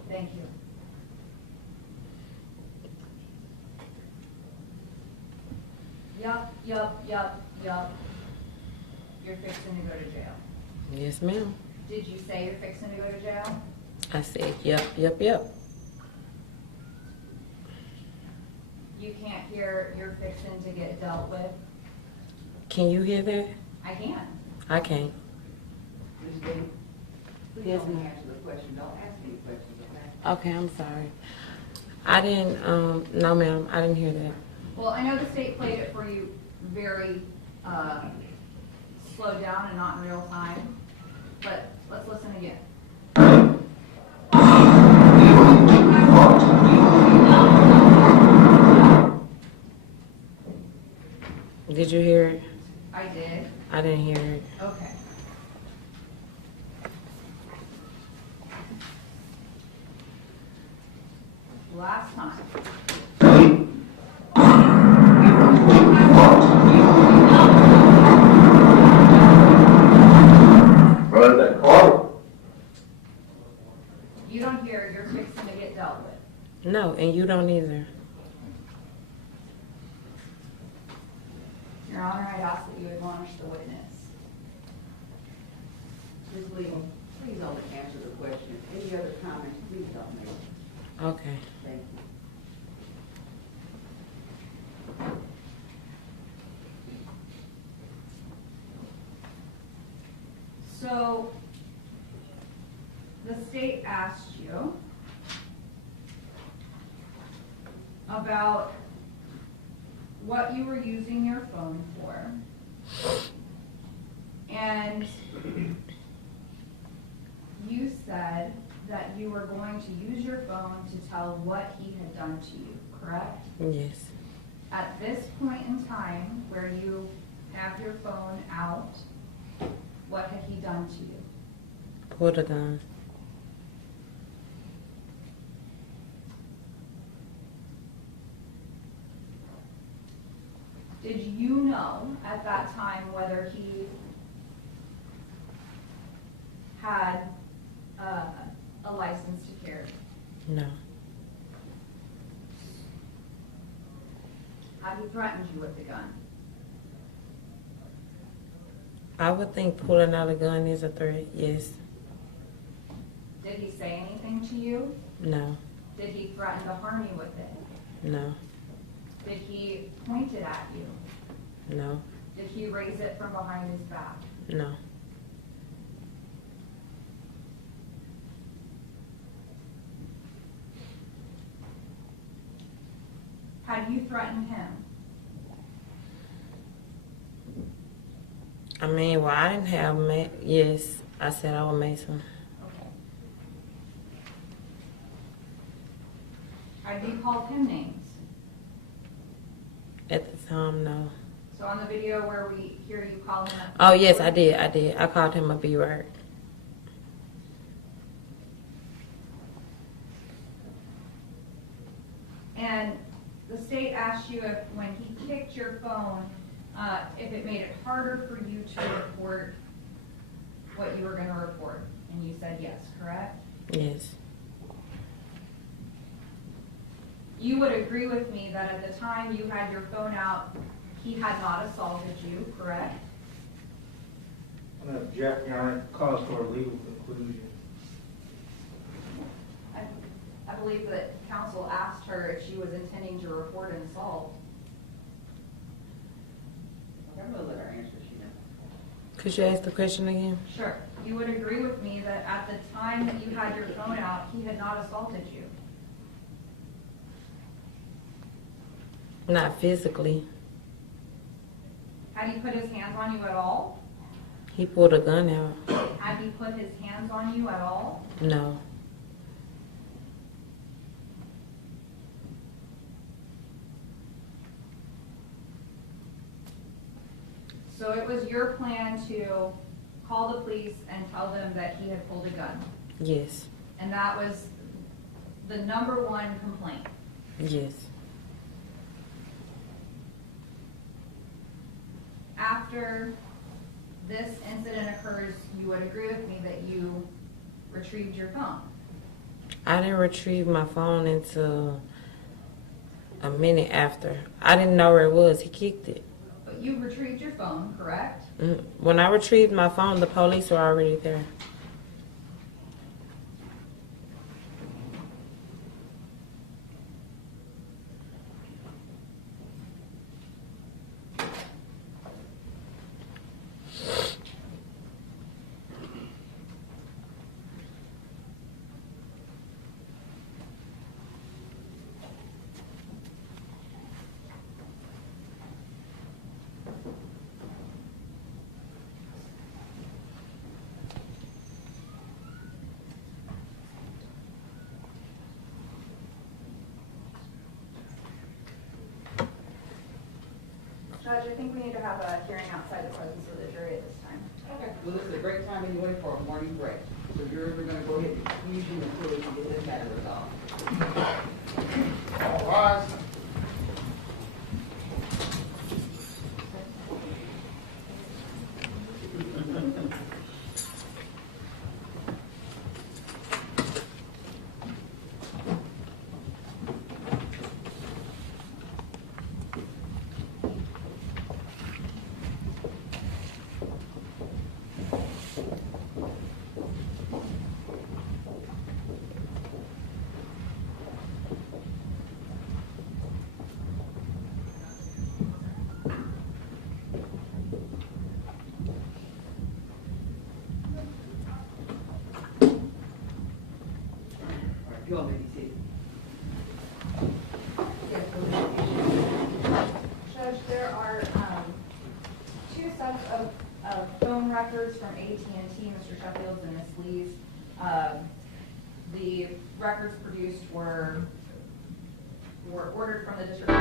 Thank you. Yup. You're fixing to go to jail. Yes, ma'am. Did you say you're fixing to go to jail? I said, yep. You can't hear you're fixing to get dealt with? Can you hear that? I can. I can't. Ms. Davis, please Yes, only ma'am. answer the question. Don't ask any questions, okay? Okay, I'm sorry. I didn't, no, ma'am. I didn't hear that. Well, I know the state played it for you very slowed down and not in real time, but let's listen again. Did you hear it? I did. I didn't hear it. Okay. Last time. Run that car. You don't hear, you're fixing to get dealt with. No, and you don't either. Your Honor, I'd ask that you admonish the witness. Ms. Lee, please only answer the question. Any other comments, please don't make. Okay. Thank you. So, the state asked you about what you were using your phone for. And you said that you were going to use your phone to tell what he had done to you, correct? Yes. At this point in time, where you have your phone out, what had he done to you? Pulled a gun. Did you know at that time whether he had a license to carry? No. Had he threatened you with the gun? I would think pulling out a gun is a threat, yes. Did he say anything to you? No. Did he threaten to harm you with it? No. Did he point it at you? No. Did he raise it from behind his back? No. Had you threatened him? I mean, well, I didn't have yes, I said I would make some. Okay. Had you called him names? At the time, no. So on the video where we hear you call him Oh, yes, I did. I called him a B-word. And the state asked you if, when he kicked your phone, if it made it harder for you to report what you were going to report. And you said yes, correct? Yes. You would agree with me that at the time you had your phone out, he had not assaulted you, correct? I'm gonna object, Your Honor, cause for a legal conclusion. I believe that counsel asked her if she was intending to report an assault. I'm gonna let her answer, she knows. Could you ask the question again? Sure. You would agree with me that at the time that you had your phone out, he had not assaulted you? Not physically. Had he put his hands on you at all? He pulled a gun out. Had he put his hands on you at all? No. So it was your plan to call the police and tell them that he had pulled a gun? Yes. And that was the number one complaint? Yes. After this incident occurs, you would agree with me that you retrieved your phone? I didn't retrieve my phone until a minute after. I didn't know where it was. He kicked it. But you retrieved your phone, correct? When I retrieved my phone, the police were already there. Judge, I think we need to have a hearing outside the presence of the jury at this time. Okay. Well, this is a great time anyway for a morning break. So you're gonna go ahead and excuse you until we can get this matter resolved. All rise. You all may be seated. Yes, go ahead. Judge, there are, two sets of phone records from AT&T, Mr. Sheffield's and Ms. Lee's. The records produced were ordered from the district.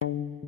Thank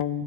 you.